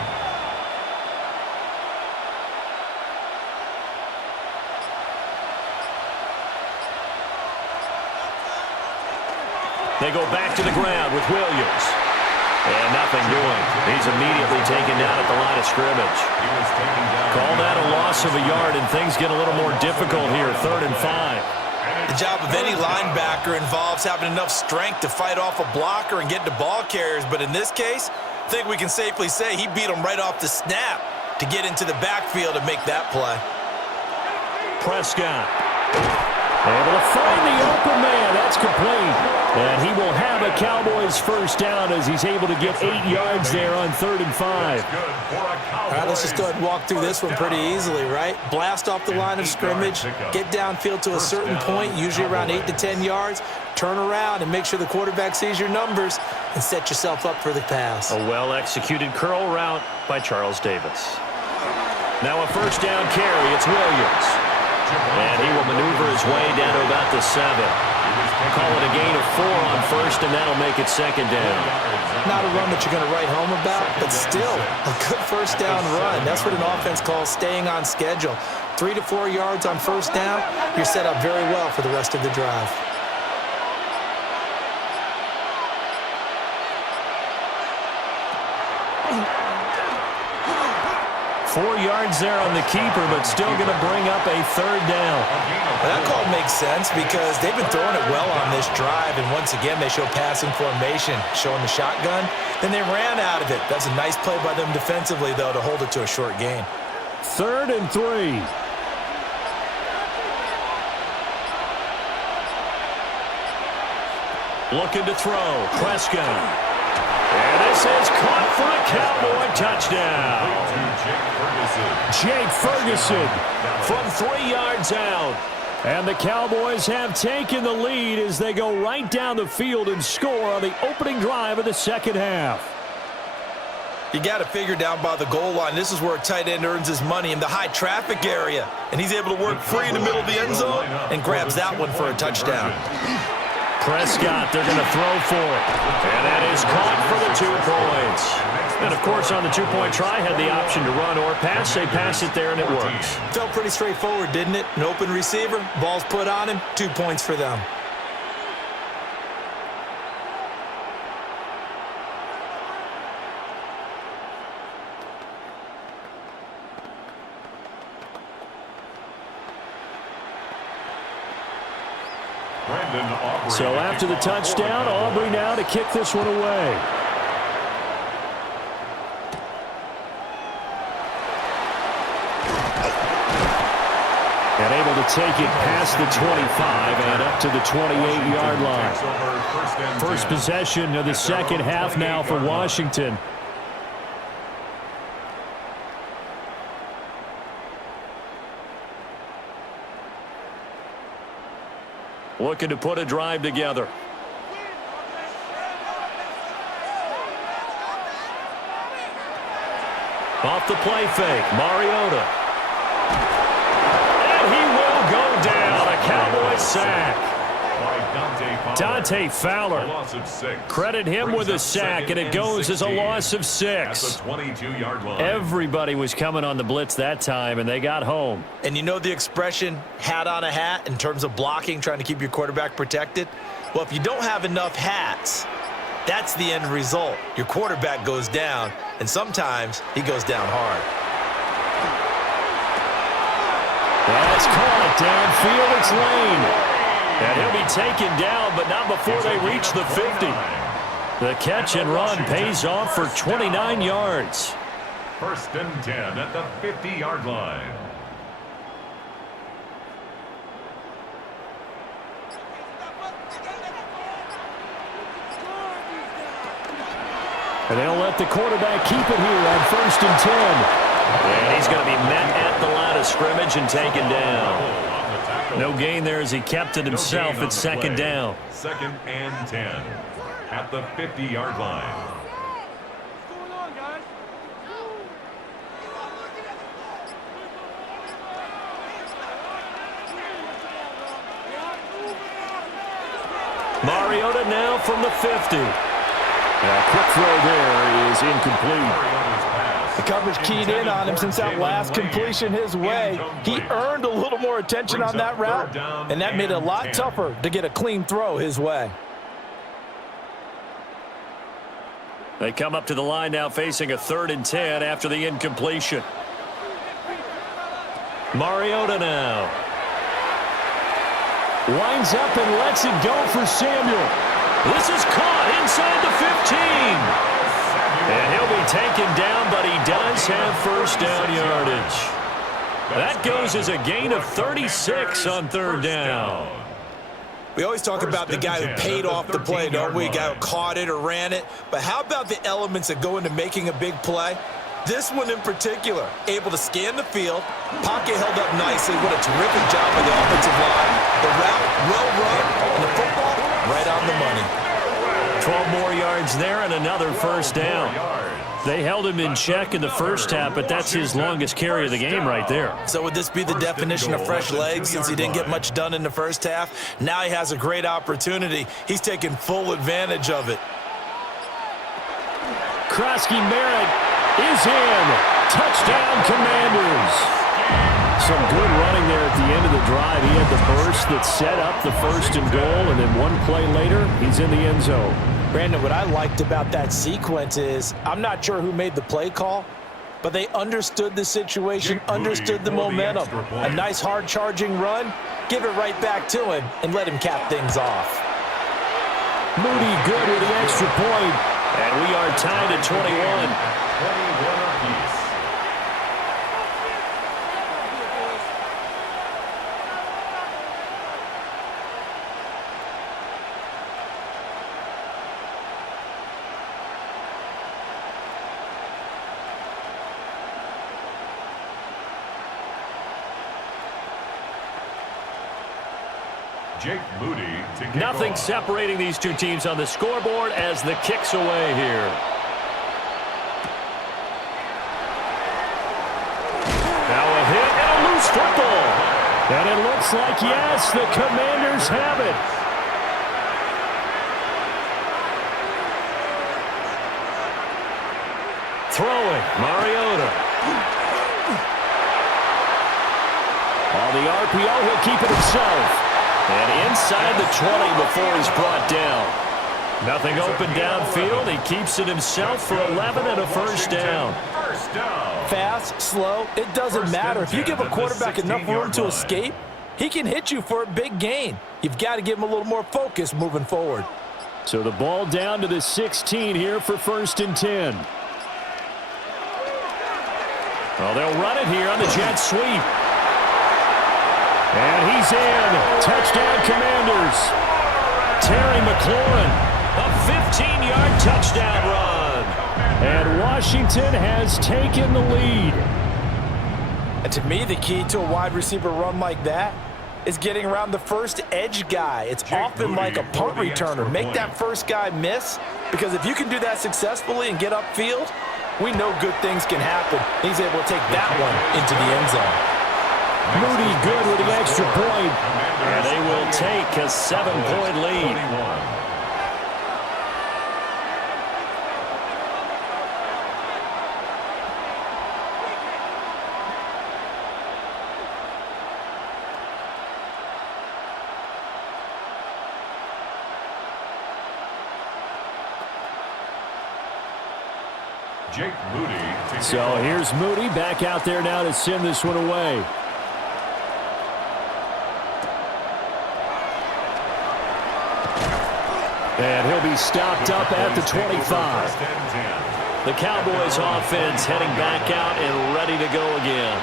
They go back to the ground with Williams. And nothing doing. He's immediately taken down at the line of scrimmage. Call that a loss of a yard, and things get a little more difficult here, 3rd and 5. The job of any linebacker involves having enough strength to fight off a blocker and get to ball carriers. But in this case, I think we can safely say he beat him right off the snap to get into the backfield and make that play. Prescott able to find the open man. That's complete. And he will have a Cowboys first down as he's able to get 8 yards there on 3rd and 5. All right, let's just go ahead and walk through this one pretty easily, right? Blast off the line of scrimmage, get downfield to a certain point, usually around 8 to 10 yards, turn around and make sure the quarterback sees your numbers and set yourself up for the pass. A well-executed curl route by Charles Davis. Now a first down carry. It's Williams. And he will maneuver his way down to about the 7. Call it a gain of 4 on 1st, and that'll make it 2nd down. Not a run that you're going to write home about, but still a good first down run. That's what an offense calls staying on schedule. 3 to 4 yards on first down, you're set up very well for the rest of the drive. 4 yards there on the keeper, but still going to bring up a 3rd down. Well, that call makes sense because they've been throwing it well on this drive, and once again they show passing formation, showing the shotgun. Then they ran out of it. That's a nice play by them defensively, though, to hold it to a short gain. 3rd and 3. Looking to throw. Prescott. And this is caught for a Cowboy touchdown. Jake Ferguson from 3 yards out. And the Cowboys have taken the lead as they go right down the field and score on the opening drive of the second half. You got to figure down by the goal line. This is where a tight end earns his money in the high traffic area. And he's able to work free in the middle of the end zone and grabs that one for a touchdown. Prescott, they're going to throw for it. And that is caught for the 2 points. And, of course, on the 2-point try, had the option to run or pass. They pass it there, and it works. Felt pretty straightforward, didn't it? An open receiver, ball's put on him, 2 points for them. So after the touchdown, Aubrey now to kick this one away. And able to take it past the 25 and up to the 28-yard line. First possession of the second half now for Washington. Looking to put a drive together. Off the play fake, Mariota. And he will go down. A Cowboys sack. Dante Fowler. Credit him with a sack, and it goes as a loss of 6. Everybody was coming on the blitz that time, and they got home. And you know the expression, hat on a hat, in terms of blocking, trying to keep your quarterback protected? Well, if you don't have enough hats, that's the end result. Your quarterback goes down, and sometimes he goes down hard. That's caught downfield. It's Lane. And he'll be taken down, but not before they reach the 50. The catch and run pays off for 29 yards. First and 10 at the 50-yard line. And they'll let the quarterback keep it here on first and 10. And he's going to be met at the line of scrimmage and taken down. No gain there as he kept it himself at second down. Second and 10 at the 50-yard line. What's going on, guys? Mariota now from the 50. A quick throw there is incomplete. The coverage keyed in on him since that last completion his way. He earned a little more attention on that route, and that made it a lot tougher to get a clean throw his way. They come up to the line now facing a 3rd and 10 after the incompletion. Mariota now. Winds up and lets it go for Samuel. This is caught inside the 15. And he'll be taken down, but he does have first down yardage. That goes as a gain of 36 on 3rd down. We always talk about the guy who paid off the play, don't we? The guy who caught it or ran it. But how about the elements that go into making a big play? This one in particular, able to scan the field, pocket held up nicely. What a terrific job by the offensive line. The route, well run, and the football, right on the money. 12 more yards there and another first down. They held him in check in the first half, but that's his longest carry of the game right there. So would this be the definition of fresh legs since he didn't get much done in the first half? Now he has a great opportunity. He's taking full advantage of it. Krosky Merritt is in. Touchdown, Commanders. Some good running there at the end of the drive. He had the burst that set up the first and goal, and then one play later, he's in the end zone. Brandon, what I liked about that sequence is I'm not sure who made the play call, but they understood the situation, understood the momentum. A nice hard charging run, give it right back to him, and let him cap things off. Moody good with the extra point, and we are tied at 21. 21 apiece. Jake Moody to kick Nothing off. separating these two teams on the scoreboard as the kick's away here. Now a hit and a loose football. And it looks like, yes, the Commanders have it. Throwing, Mariota. On the RPO, he'll keep it himself. And inside the 20 before he's brought down. Nothing open downfield. He keeps it himself for 11 and a first down. Fast, slow, it doesn't matter. If you give a quarterback enough room to escape, he can hit you for a big gain. You've got to give him a little more focus moving forward. So the ball down to the 16 here for first and 10. Well, they'll run it here on the jet sweep. And he's in. Touchdown, Commanders. Terry McLaurin, a 15-yard touchdown run. And Washington has taken the lead. And to me, the key to a wide receiver run like that is getting around the first edge guy. It's often like a punt returner. Make that first guy miss, because if you can do that successfully and get upfield, we know good things can happen. He's able to take that one into the end zone. Moody good with the extra point. And they will take a 7-point lead. Jake Moody. So here's Moody back out there now to send this one away. And he'll be stopped up at the 25. The Cowboys offense heading back out and ready to go again.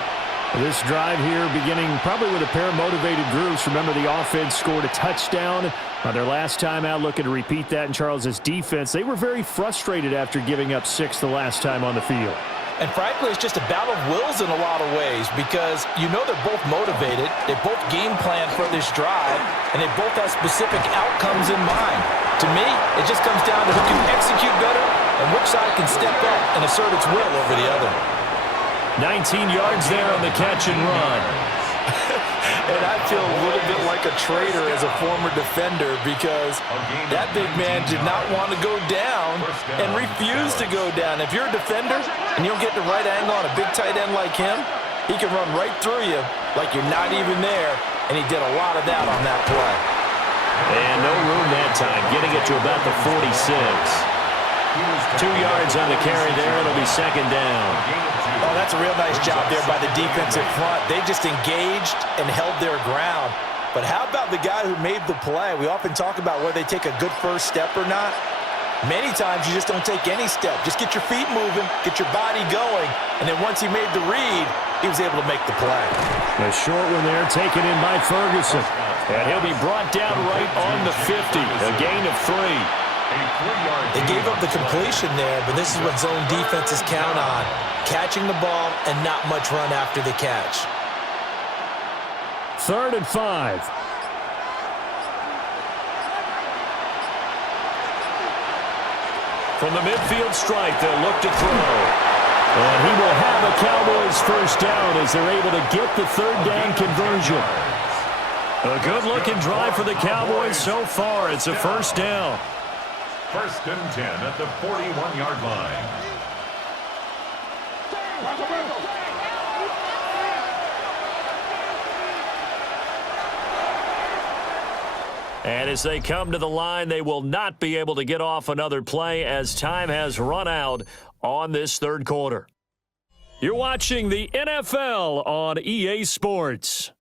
This drive here beginning probably with a pair of motivated groups. Remember, the offense scored a touchdown on their last time out, looking to repeat that in Charles' defense. They were very frustrated after giving up 6 the last time on the field. And frankly, it's just a battle of wills in a lot of ways, because you know they're both motivated, they both game plan for this drive, and they both have specific outcomes in mind. To me, it just comes down to who can execute better and which side can step up and assert its will over the other. 19 yards there on the catch and run. And I feel a little bit like a traitor as a former defender, because that big man did not want to go down and refused to go down. If you're a defender and you don't get the right angle on a big tight end like him, he can run right through you like you're not even there, and he did a lot of that on that play. And no room that time, getting it to about the 46. 2 yards on the carry there. It'll be second down. Oh, that's a real nice job there by the defensive front. They just engaged and held their ground. But how about the guy who made the play? We often talk about whether they take a good first step or not. Many times you just don't take any step. Just get your feet moving, get your body going, and then once he made the read, he was able to make the play. A short one there taken in by Ferguson. And he'll be brought down right on the 50. A gain of 3. They gave up the completion there, but this is what zone defenses count on. Catching the ball and not much run after the catch. 3rd and 5. From the midfield stripe, they'll look to throw. And he will have a Cowboys first down as they're able to get the 3rd down conversion. A good-looking drive for the Cowboys so far. It's a first down. 1st and 10 at the 41-yard line. And as they come to the line, they will not be able to get off another play as time has run out on this 3rd quarter. You're watching the NFL on EA Sports.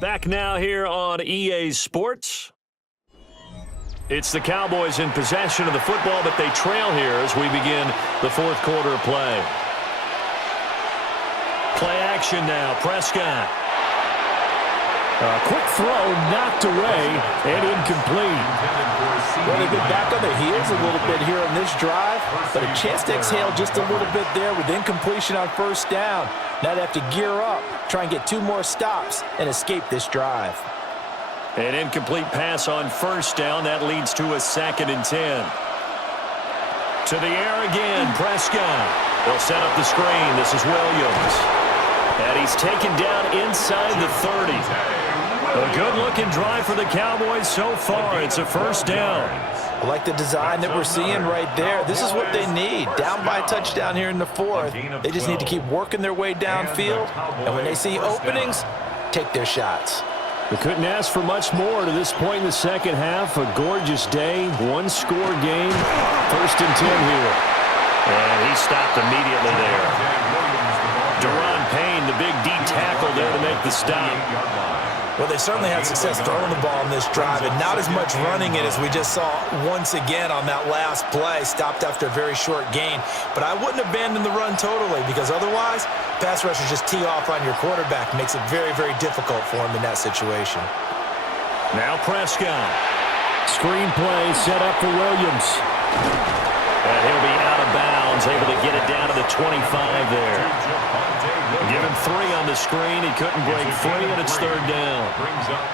Back now here on EA Sports. It's the Cowboys in possession of the football, but they trail here as we begin the 4th quarter of play. Play action now, Prescott. A quick throw knocked away and incomplete. Well, they've been back on their heels a little bit here on this drive, but a chance to exhale just a little bit there with incompletion on first down. Now they have to gear up, try and get 2 more stops, and escape this drive. An incomplete pass on first down. That leads to a 2nd and 10. To the air again, Prescott. They'll set up the screen. This is Williams. And he's taken down inside the 30. A good-looking drive for the Cowboys so far. It's a first down. I like the design that we're seeing right there. This is what they need. Down by a touchdown here in the 4th. They just need to keep working their way downfield. And when they see openings, take their shots. They couldn't ask for much more to this point in the second half. A gorgeous day, 1-score game. 1st and 10 here. And he stopped immediately there. Deron Payne, the big D tackle there to make the stop. Well, they certainly had success throwing the ball in this drive, and not as much running it as we just saw once again on that last play. Stopped after a very short gain. But I wouldn't abandon the run totally, because otherwise, pass rushers just tee off on your quarterback. Makes it very, very difficult for him in that situation. Now Prescott. Screen play set up for Williams. And he'll be out of bounds, able to get it down to the 25 there. Give him 3 on the screen. He couldn't break free, and it's 3rd down.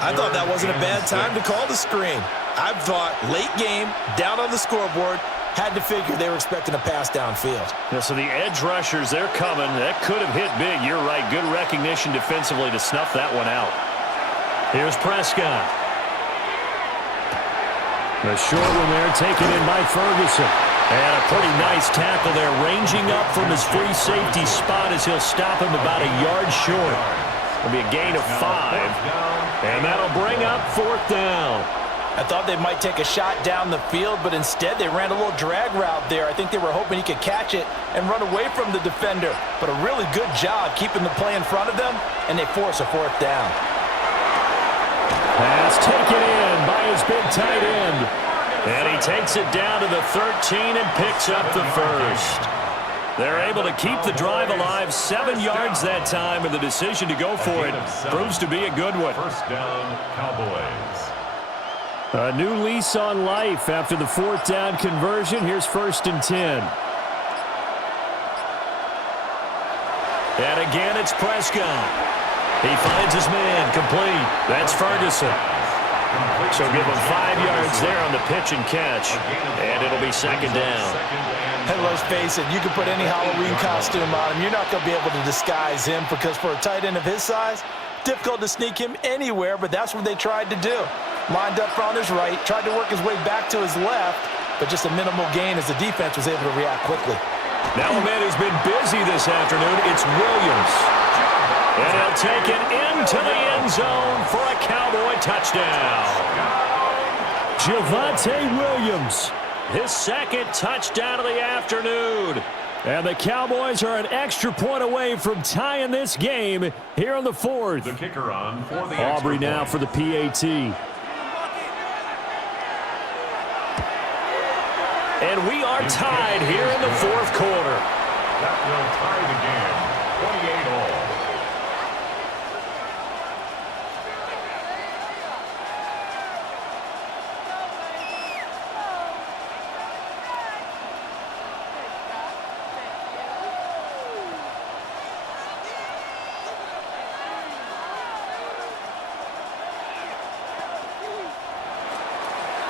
I thought that wasn't a bad time to call the screen. I thought late game, down on the scoreboard, had to figure they were expecting a pass downfield. Yeah, so the edge rushers, they're coming. That could have hit big. You're right. Good recognition defensively to snuff that one out. Here's Prescott. The short one there taken in by Ferguson. And a pretty nice tackle there, ranging up from his free safety spot as he'll stop him about a yard short. It'll be a gain of 5. And that'll bring up 4th down. I thought they might take a shot down the field, but instead they ran a little drag route there. I think they were hoping he could catch it and run away from the defender. But a really good job keeping the play in front of them, and they force a 4th down. Pass taken in by his big tight end. And he takes it down to the 13 and picks up the 1st. They're able to keep the drive alive, 7 yards that time, and the decision to go for it proves to be a good one. 1st down, Cowboys. A new lease on life after the 4th down conversion. Here's 1st and 10. And again, it's Prescott. He finds his man, complete. That's Ferguson. So give him 5 yards there on the pitch and catch, and it'll be 2nd down. And let's face it, you can put any Halloween costume on him. You're not going to be able to disguise him, because for a tight end of his size, difficult to sneak him anywhere, but that's what they tried to do. Lined up on his right, tried to work his way back to his left, but just a minimal gain as the defense was able to react quickly. Now a man who's been busy this afternoon, it's Williams. And he'll take it into the end zone for a Cowboy touchdown. Javonte Williams, his 2nd touchdown of the afternoon. And the Cowboys are an extra point away from tying this game here on the 4th. The kicker on for the Aubrey now point. for the PAT. And we are tied here in the 4th quarter. That will tie the game, 28 all.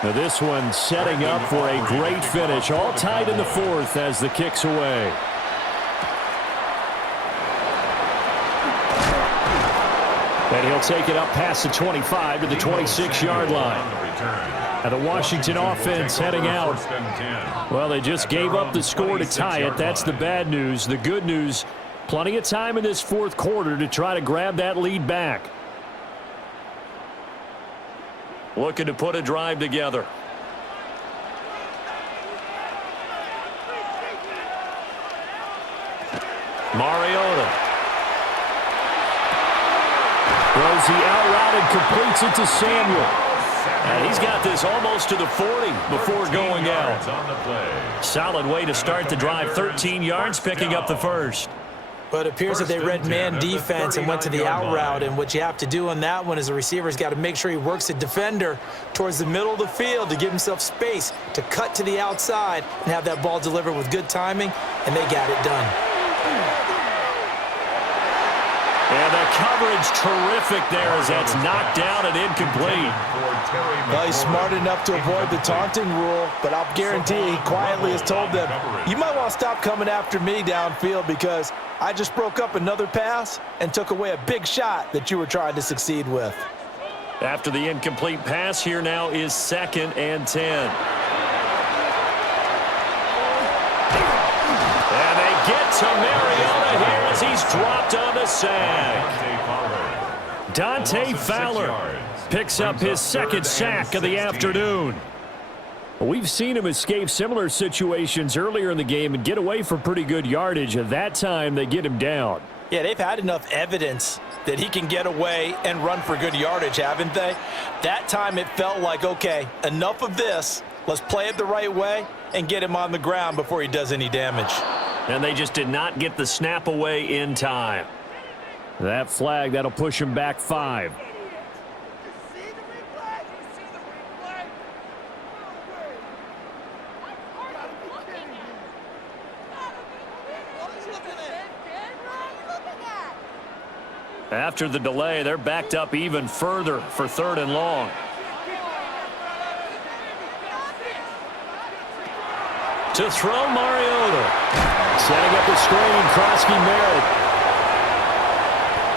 Now this one setting up for a great finish. All tied in the 4th as the kick's away. And he'll take it up past the 25 to the 26-yard line. And the Washington offense heading out. Well, they just gave up the score to tie it. That's the bad news. The good news, plenty of time in this 4th quarter to try to grab that lead back. Looking to put a drive together. Mariota. Throws the out route and completes it to Samuel. And he's got this almost to the 40 before going out. Solid way to start the drive. 13 yards, picking up the 1st. But it appears that they read man defense and went to the out route, and what you have to do on that one is the receiver's got to make sure he works the defender towards the middle of the field to give himself space to cut to the outside and have that ball delivered with good timing, and they got it done. And the coverage terrific there as that's knocked down and incomplete. Well, he's smart enough to avoid the taunting rule, but I'll guarantee he quietly has told them, you might want to stop coming after me downfield because I just broke up another pass and took away a big shot that you were trying to succeed with. After the incomplete pass, here now is 2nd and 10. And they get to Mariota here as he's dropped on the sack. Dante Fowler picks up his 2nd sack of the afternoon. We've seen him escape similar situations earlier in the game and get away for pretty good yardage. At that time, they get him down. Yeah, they've had enough evidence that he can get away and run for good yardage, haven't they? That time it felt like, okay, enough of this. Let's play it the right way and get him on the ground before he does any damage. And they just did not get the snap away in time. That flag, that'll push him back 5. After the delay, they're backed up even further for 3rd and long. To throw, Mariota. Setting up the screen, Krosky Merritt.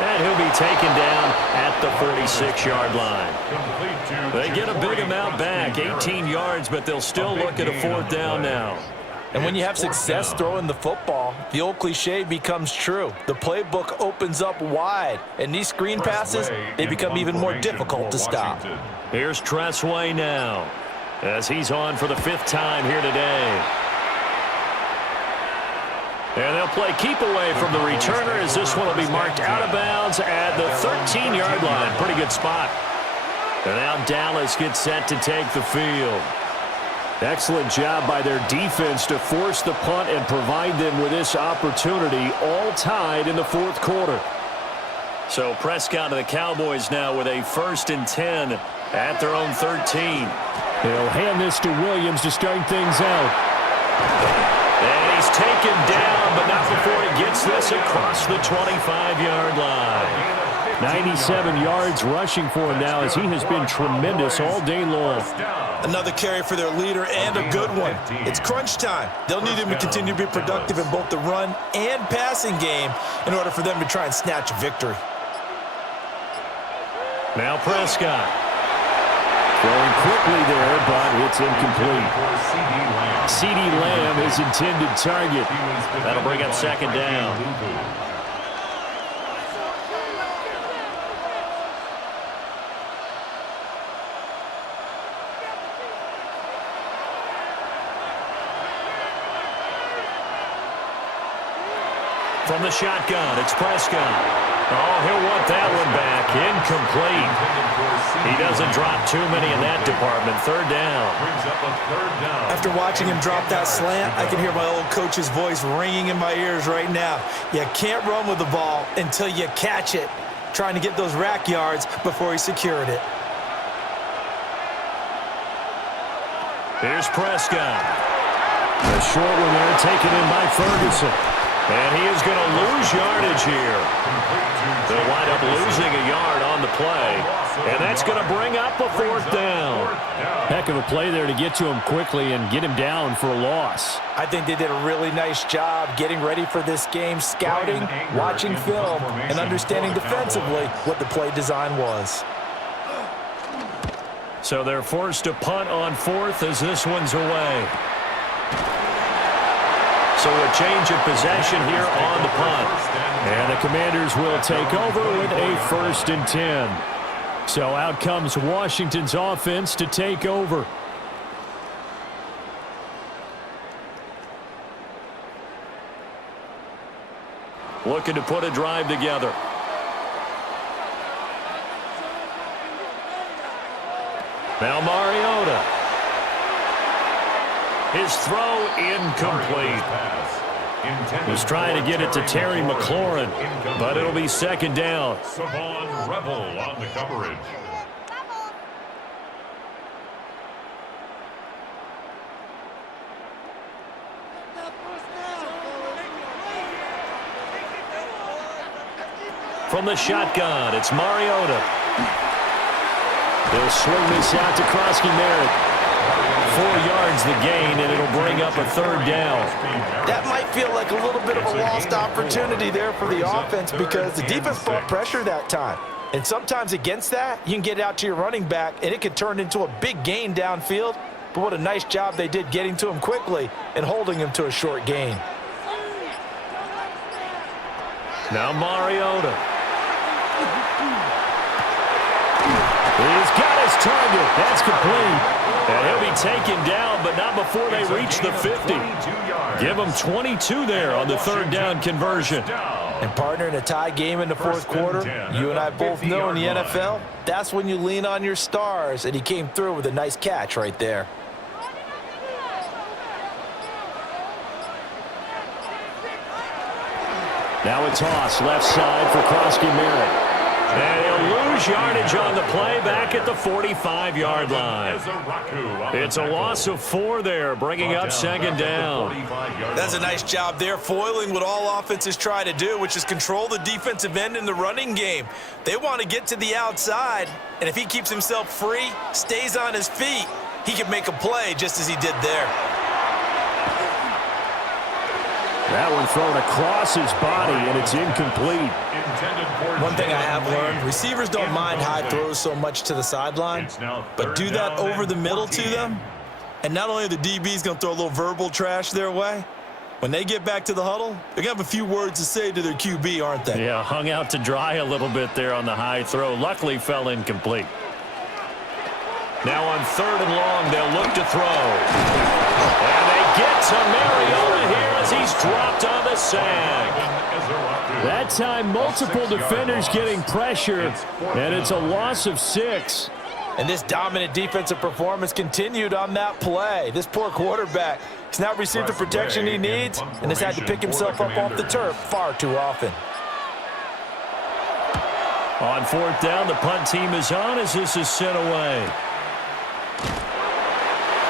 And he'll be taken down at the 46-yard line. They get a big amount back, 18 yards, but they'll still look at a 4th down now. And when you have success throwing the football, the old cliche becomes true. The playbook opens up wide, and these screen passes, they become even more difficult to stop. Here's Tressway now, as he's on for the 5th time here today. And they'll play keep away from the returner, as this one will be marked out of bounds at the 13-yard line. Pretty good spot. And now Dallas gets set to take the field. Excellent job by their defense to force the punt and provide them with this opportunity, all tied in the 4th quarter. So Prescott and the Cowboys now with a 1st and 10 at their own 13. They'll hand this to Williams to start things out. And he's taken down, but not before he gets this across the 25-yard line. 97 yards rushing for him now, as he has been tremendous all day long. Another carry for their leader, and a good one. It's crunch time. They'll need him to continue to be productive in both the run and passing game in order for them to try and snatch a victory. Now Prescott. Throwing quickly there, but it's incomplete. CeeDee Lamb, his intended target. That'll bring up 2nd down. From the shotgun, it's Prescott. Oh, he'll want that one back. Incomplete. He doesn't drop too many in that department. 3rd down. After watching him drop that slant, I can hear my old coach's voice ringing in my ears right now. You can't run with the ball until you catch it. Trying to get those rack yards before he secured it. Here's Prescott. A short one there, taken in by Ferguson. And he is going to lose yardage here. They'll wind up losing a yard on the play. And that's going to bring up a 4th down. Heck of a play there to get to him quickly and get him down for a loss. I think they did a really nice job getting ready for this game, scouting, watching film, and understanding defensively what the play design was. So they're forced to punt on 4th as this one's away. So a change of possession here on the punt. And the Commanders will take over with a 1st and 10. So out comes Washington's offense to take over. Looking to put a drive together. Now Mariota. His throw incomplete. He's trying to get it to Terry McLaurin, but it'll be 2nd down. Savon Rebel on the coverage. From the shotgun, it's Mariota. They'll swing this out to Krosky Merritt. 4 yards the gain, and it'll bring up a 3rd down. That might feel like a little bit of a lost opportunity there for the offense because the defense brought pressure that time. And sometimes against that, you can get out to your running back, and it could turn into a big gain downfield. But what a nice job they did getting to him quickly and holding him to a short gain. Now Mariota. He's got his target. That's complete. And he'll be taken down, but not before they reach the 50. Give him 22 there on the 3rd down conversion. And partner, in a tie game in the fourth quarter, you and I both know in the NFL, that's when you lean on your stars, and he came through with a nice catch right there. Now a toss left side for Krosky Merritt. And he'll lose yardage on the play back at the 45-yard line. It's a loss of 4 there, bringing up second down. That's a nice job there, foiling what all offenses try to do, which is control the defensive end in the running game. They want to get to the outside, and if he keeps himself free, stays on his feet, he can make a play just as he did there. That one thrown across his body, and it's incomplete. One thing I have learned, receivers don't mind high throws so much to the sideline, but do that over the middle to them, and not only are the DBs going to throw a little verbal trash their way, when they get back to the huddle, they're going to have a few words to say to their QB, aren't they? Yeah, hung out to dry a little bit there on the high throw. Luckily, fell incomplete. Now on 3rd and long, they'll look to throw. And they get to Mariota here as he's dropped on the sack. That time, multiple defenders getting pressure, and it's a loss of 6. And this dominant defensive performance continued on that play. This poor quarterback has not received the protection he needs and has had to pick himself up off the turf far too often. On 4th down, the punt team is on as this is sent away.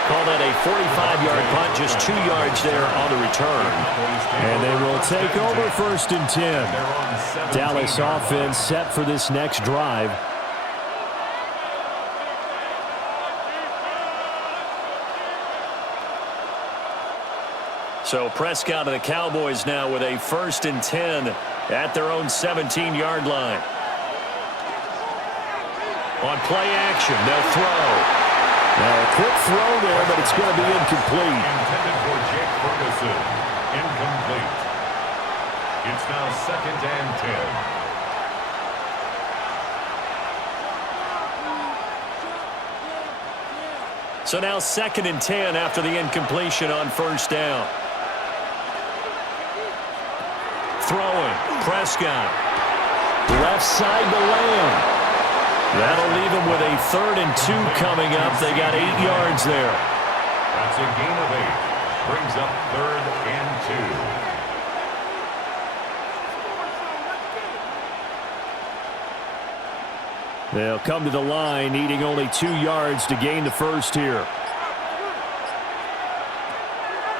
Call that a 45-yard punt, just 2 yards there on the return. And they will take over 1st and 10. Dallas offense set for this next drive. So Prescott of the Cowboys now with a 1st and 10 at their own 17-yard line. On play action, they'll throw. Now a quick throw there, but it's going to be incomplete. Intended for Jake Ferguson. Incomplete. It's now 2nd and 10. So now 2nd and 10 after the incompletion on 1st down. Throwing, Prescott. Left side to Lamb. That'll leave them with a 3rd and 2 coming up. They got 8 yards there. That's a gain of 8. Brings up 3rd and 2. They'll come to the line, needing only 2 yards to gain the first here.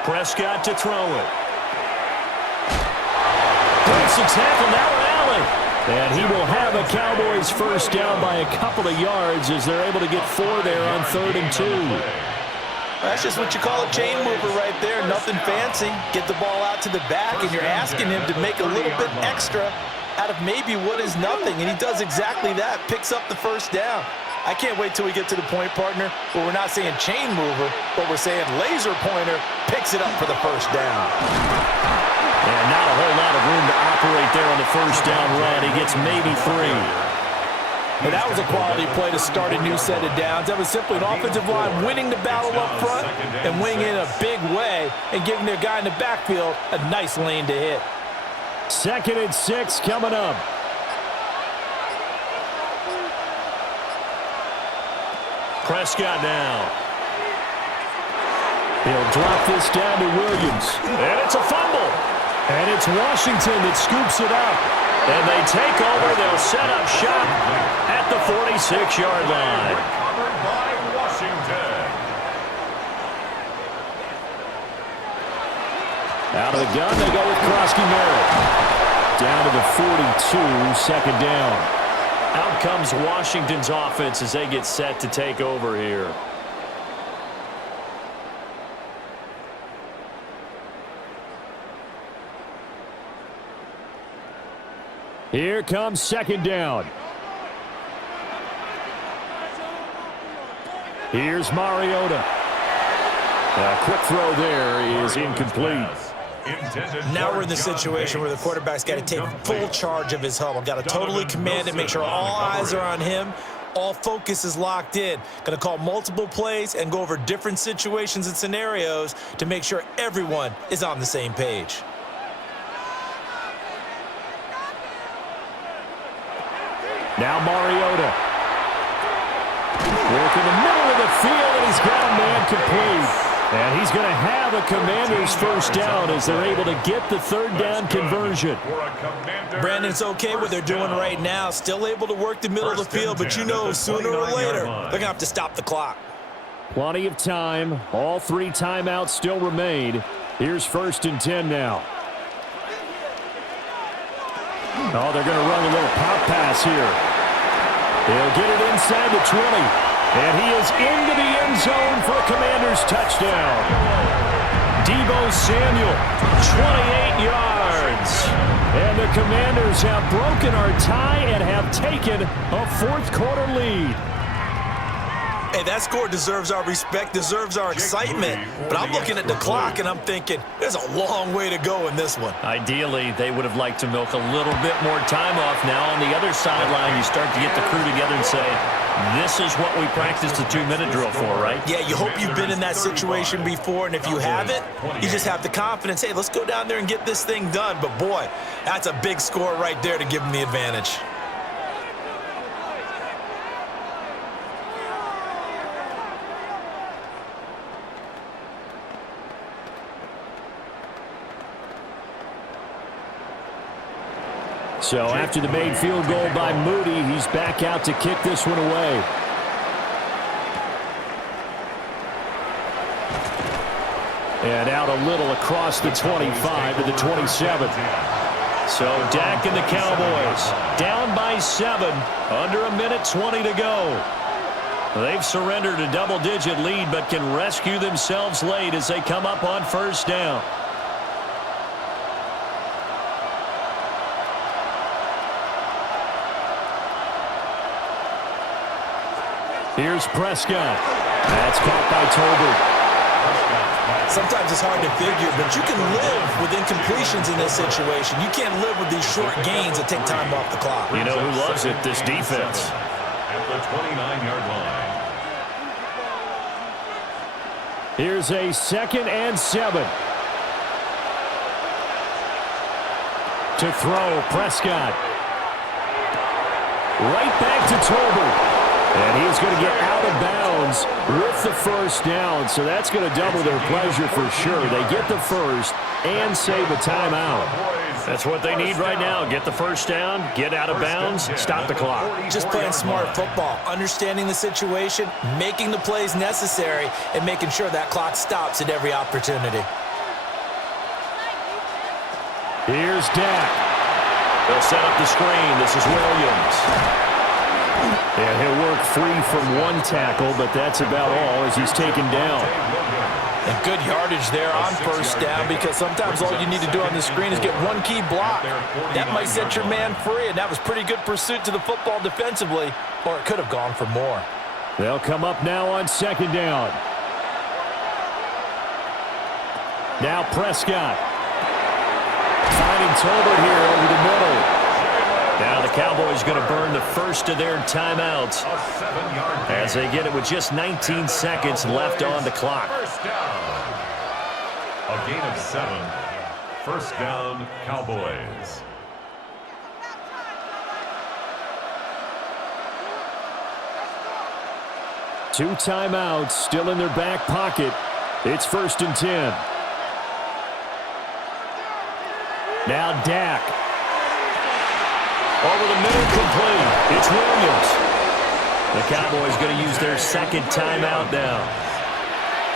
Prescott to throw it. Breaks the tackle, now Allen. And he will have a Cowboys first down by a couple of yards as they're able to get 4 there on 3rd and 2. That's just what you call a chain mover right there. Nothing fancy. Get the ball out to the back, and you're asking him to make a little bit extra out of maybe what is nothing. And he does exactly that, picks up the first down. I can't wait till we get to the point, partner, where we're not saying chain mover, but we're saying laser pointer picks it up for the first down. And not a whole lot of room to operate there on the first down run. He gets maybe 3. And that was a quality play to start a new set of downs. That was simply an offensive line winning the battle up front and winning in a big way and giving their guy in the backfield a nice lane to hit. 2nd and 6 coming up. Prescott now. He'll drop this down to Williams. And it's a fumble. And it's Washington that scoops it up. And they take over. They'll set up shop at the 46-yard line. Recovered by Washington. Out of the gun, they go with Krosky Merritt. Down to the 42, 2nd down. Out comes Washington's offense as they get set to take over here. Here comes 2nd down. Here's Mariota. A quick throw there is incomplete. Now we're in the situation where the quarterback's got to take full charge of his huddle. Got to totally command it, make sure all eyes are on him. All focus is locked in. Going to call multiple plays and go over different situations and scenarios to make sure everyone is on the same page. Now Mariota. Work in the middle of the field, and he's got a man complete. And he's going to have a Commanders first down as they're able to get the third down conversion. Brandon, it's okay what they're doing right now. Still able to work the middle of the field, but you know sooner or later they're going to have to stop the clock. Plenty of time. All 3 timeouts still remain. Here's 1st and 10 now. Oh, they're going to run a little pop pass here. They'll get it inside the 20. And he is into the end zone for a Commanders touchdown. Deebo Samuel, 28 yards. And the Commanders have broken our tie and have taken a 4th quarter lead. Hey, that score deserves our respect, deserves our excitement. But I'm looking at the clock, and I'm thinking, there's a long way to go in this one. Ideally, they would have liked to milk a little bit more time off. Now on the other sideline, you start to get the crew together and say, this is what we practiced the 2-minute drill for, right? Yeah, you hope you've been in that situation before, and if you haven't, you just have the confidence, hey, let's go down there and get this thing done. But, boy, that's a big score right there to give them the advantage. So after the made field goal by Moody, he's back out to kick this one away. And out a little across the 25 to the 27. So Dak and the Cowboys down by 7, under a minute 20 to go. They've surrendered a double-digit lead but can rescue themselves late as they come up on 1st down. Here's Prescott. That's caught by Tolbert. Sometimes it's hard to figure, but you can live with incompletions in this situation. You can't live with these short gains that take time off the clock. You know who loves it? This defense. At the 29-yard line. Here's a 2nd and 7. To throw, Prescott. Right back to Tolbert. And he's going to get out of bounds with the first down. So that's going to double their pleasure for sure. They get the first and save a timeout. That's what they need right now. Get the first down, get out of bounds, stop the clock. Just playing smart football, understanding the situation, making the plays necessary, and making sure that clock stops at every opportunity. Here's Dak. They'll set up the screen. This is Williams. And he'll work free from one tackle, but that's about all as he's taken down. And good yardage there on 1st down, because sometimes all you need to do on the screen is get one key block. That might set your man free, and that was pretty good pursuit to the football defensively, or it could have gone for more. They'll come up now on 2nd down. Now Prescott. Finding Tolbert here over the middle. Now the Cowboys going to burn the first of their timeouts as they get it with just 19 seconds left on the clock. First down. A gain of 7. First down, Cowboys. Two timeouts still in their back pocket. It's 1st and 10. Now Dak. Over the middle, complete. It's Williams. The Cowboys going to use their 2nd timeout now.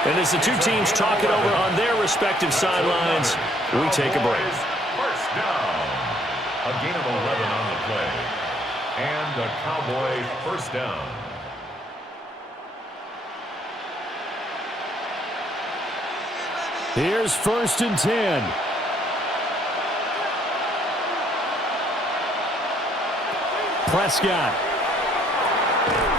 And as the two teams talk it over on their respective sidelines, we take a break. First down. A gain of 11 on the play. And a Cowboy first down. Here's 1st and 10. Prescott.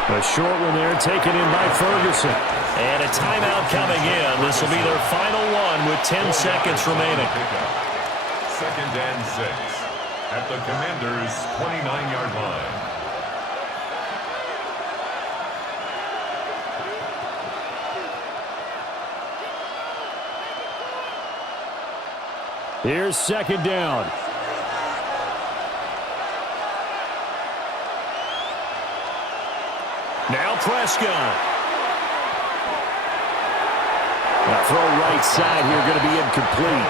A short one there taken in by Ferguson. And a timeout coming in. This will be their final one with 10 seconds remaining. 2nd and 6 at the Commanders' 29-yard line. Here's 2nd down. Now Prescott. Now throw right side here, going to be incomplete.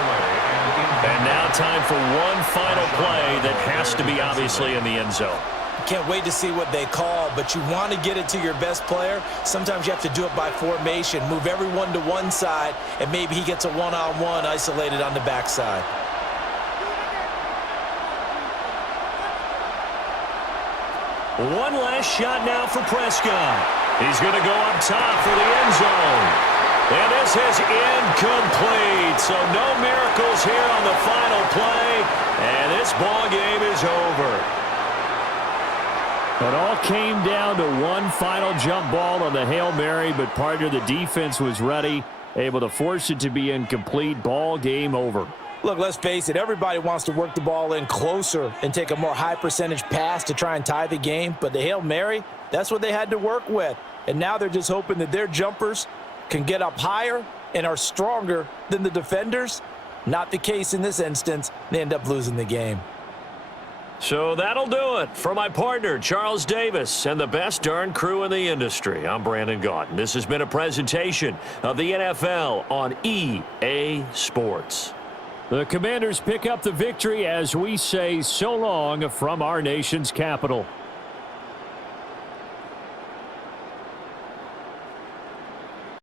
And now time for one final play that has to be obviously in the end zone. Can't wait to see what they call, but you want to get it to your best player. Sometimes you have to do it by formation. Move everyone to one side, and maybe he gets a one-on-one isolated on the backside. One last shot now for Prescott. He's going to go up top for the end zone. And this is incomplete. So no miracles here on the final play. And this ball game is over. It all came down to one final jump ball on the Hail Mary, but partner, the defense was ready, able to force it to be incomplete. Ball game over. Look, let's face it, everybody wants to work the ball in closer and take a more high percentage pass to try and tie the game. But the Hail Mary, that's what they had to work with. And now they're just hoping that their jumpers can get up higher and are stronger than the defenders. Not the case in this instance. They end up losing the game. So that'll do it for my partner, Charles Davis, and the best darn crew in the industry. I'm Brandon Gaudin. This has been a presentation of the NFL on EA Sports. The Commanders pick up the victory as we say so long from our nation's capital.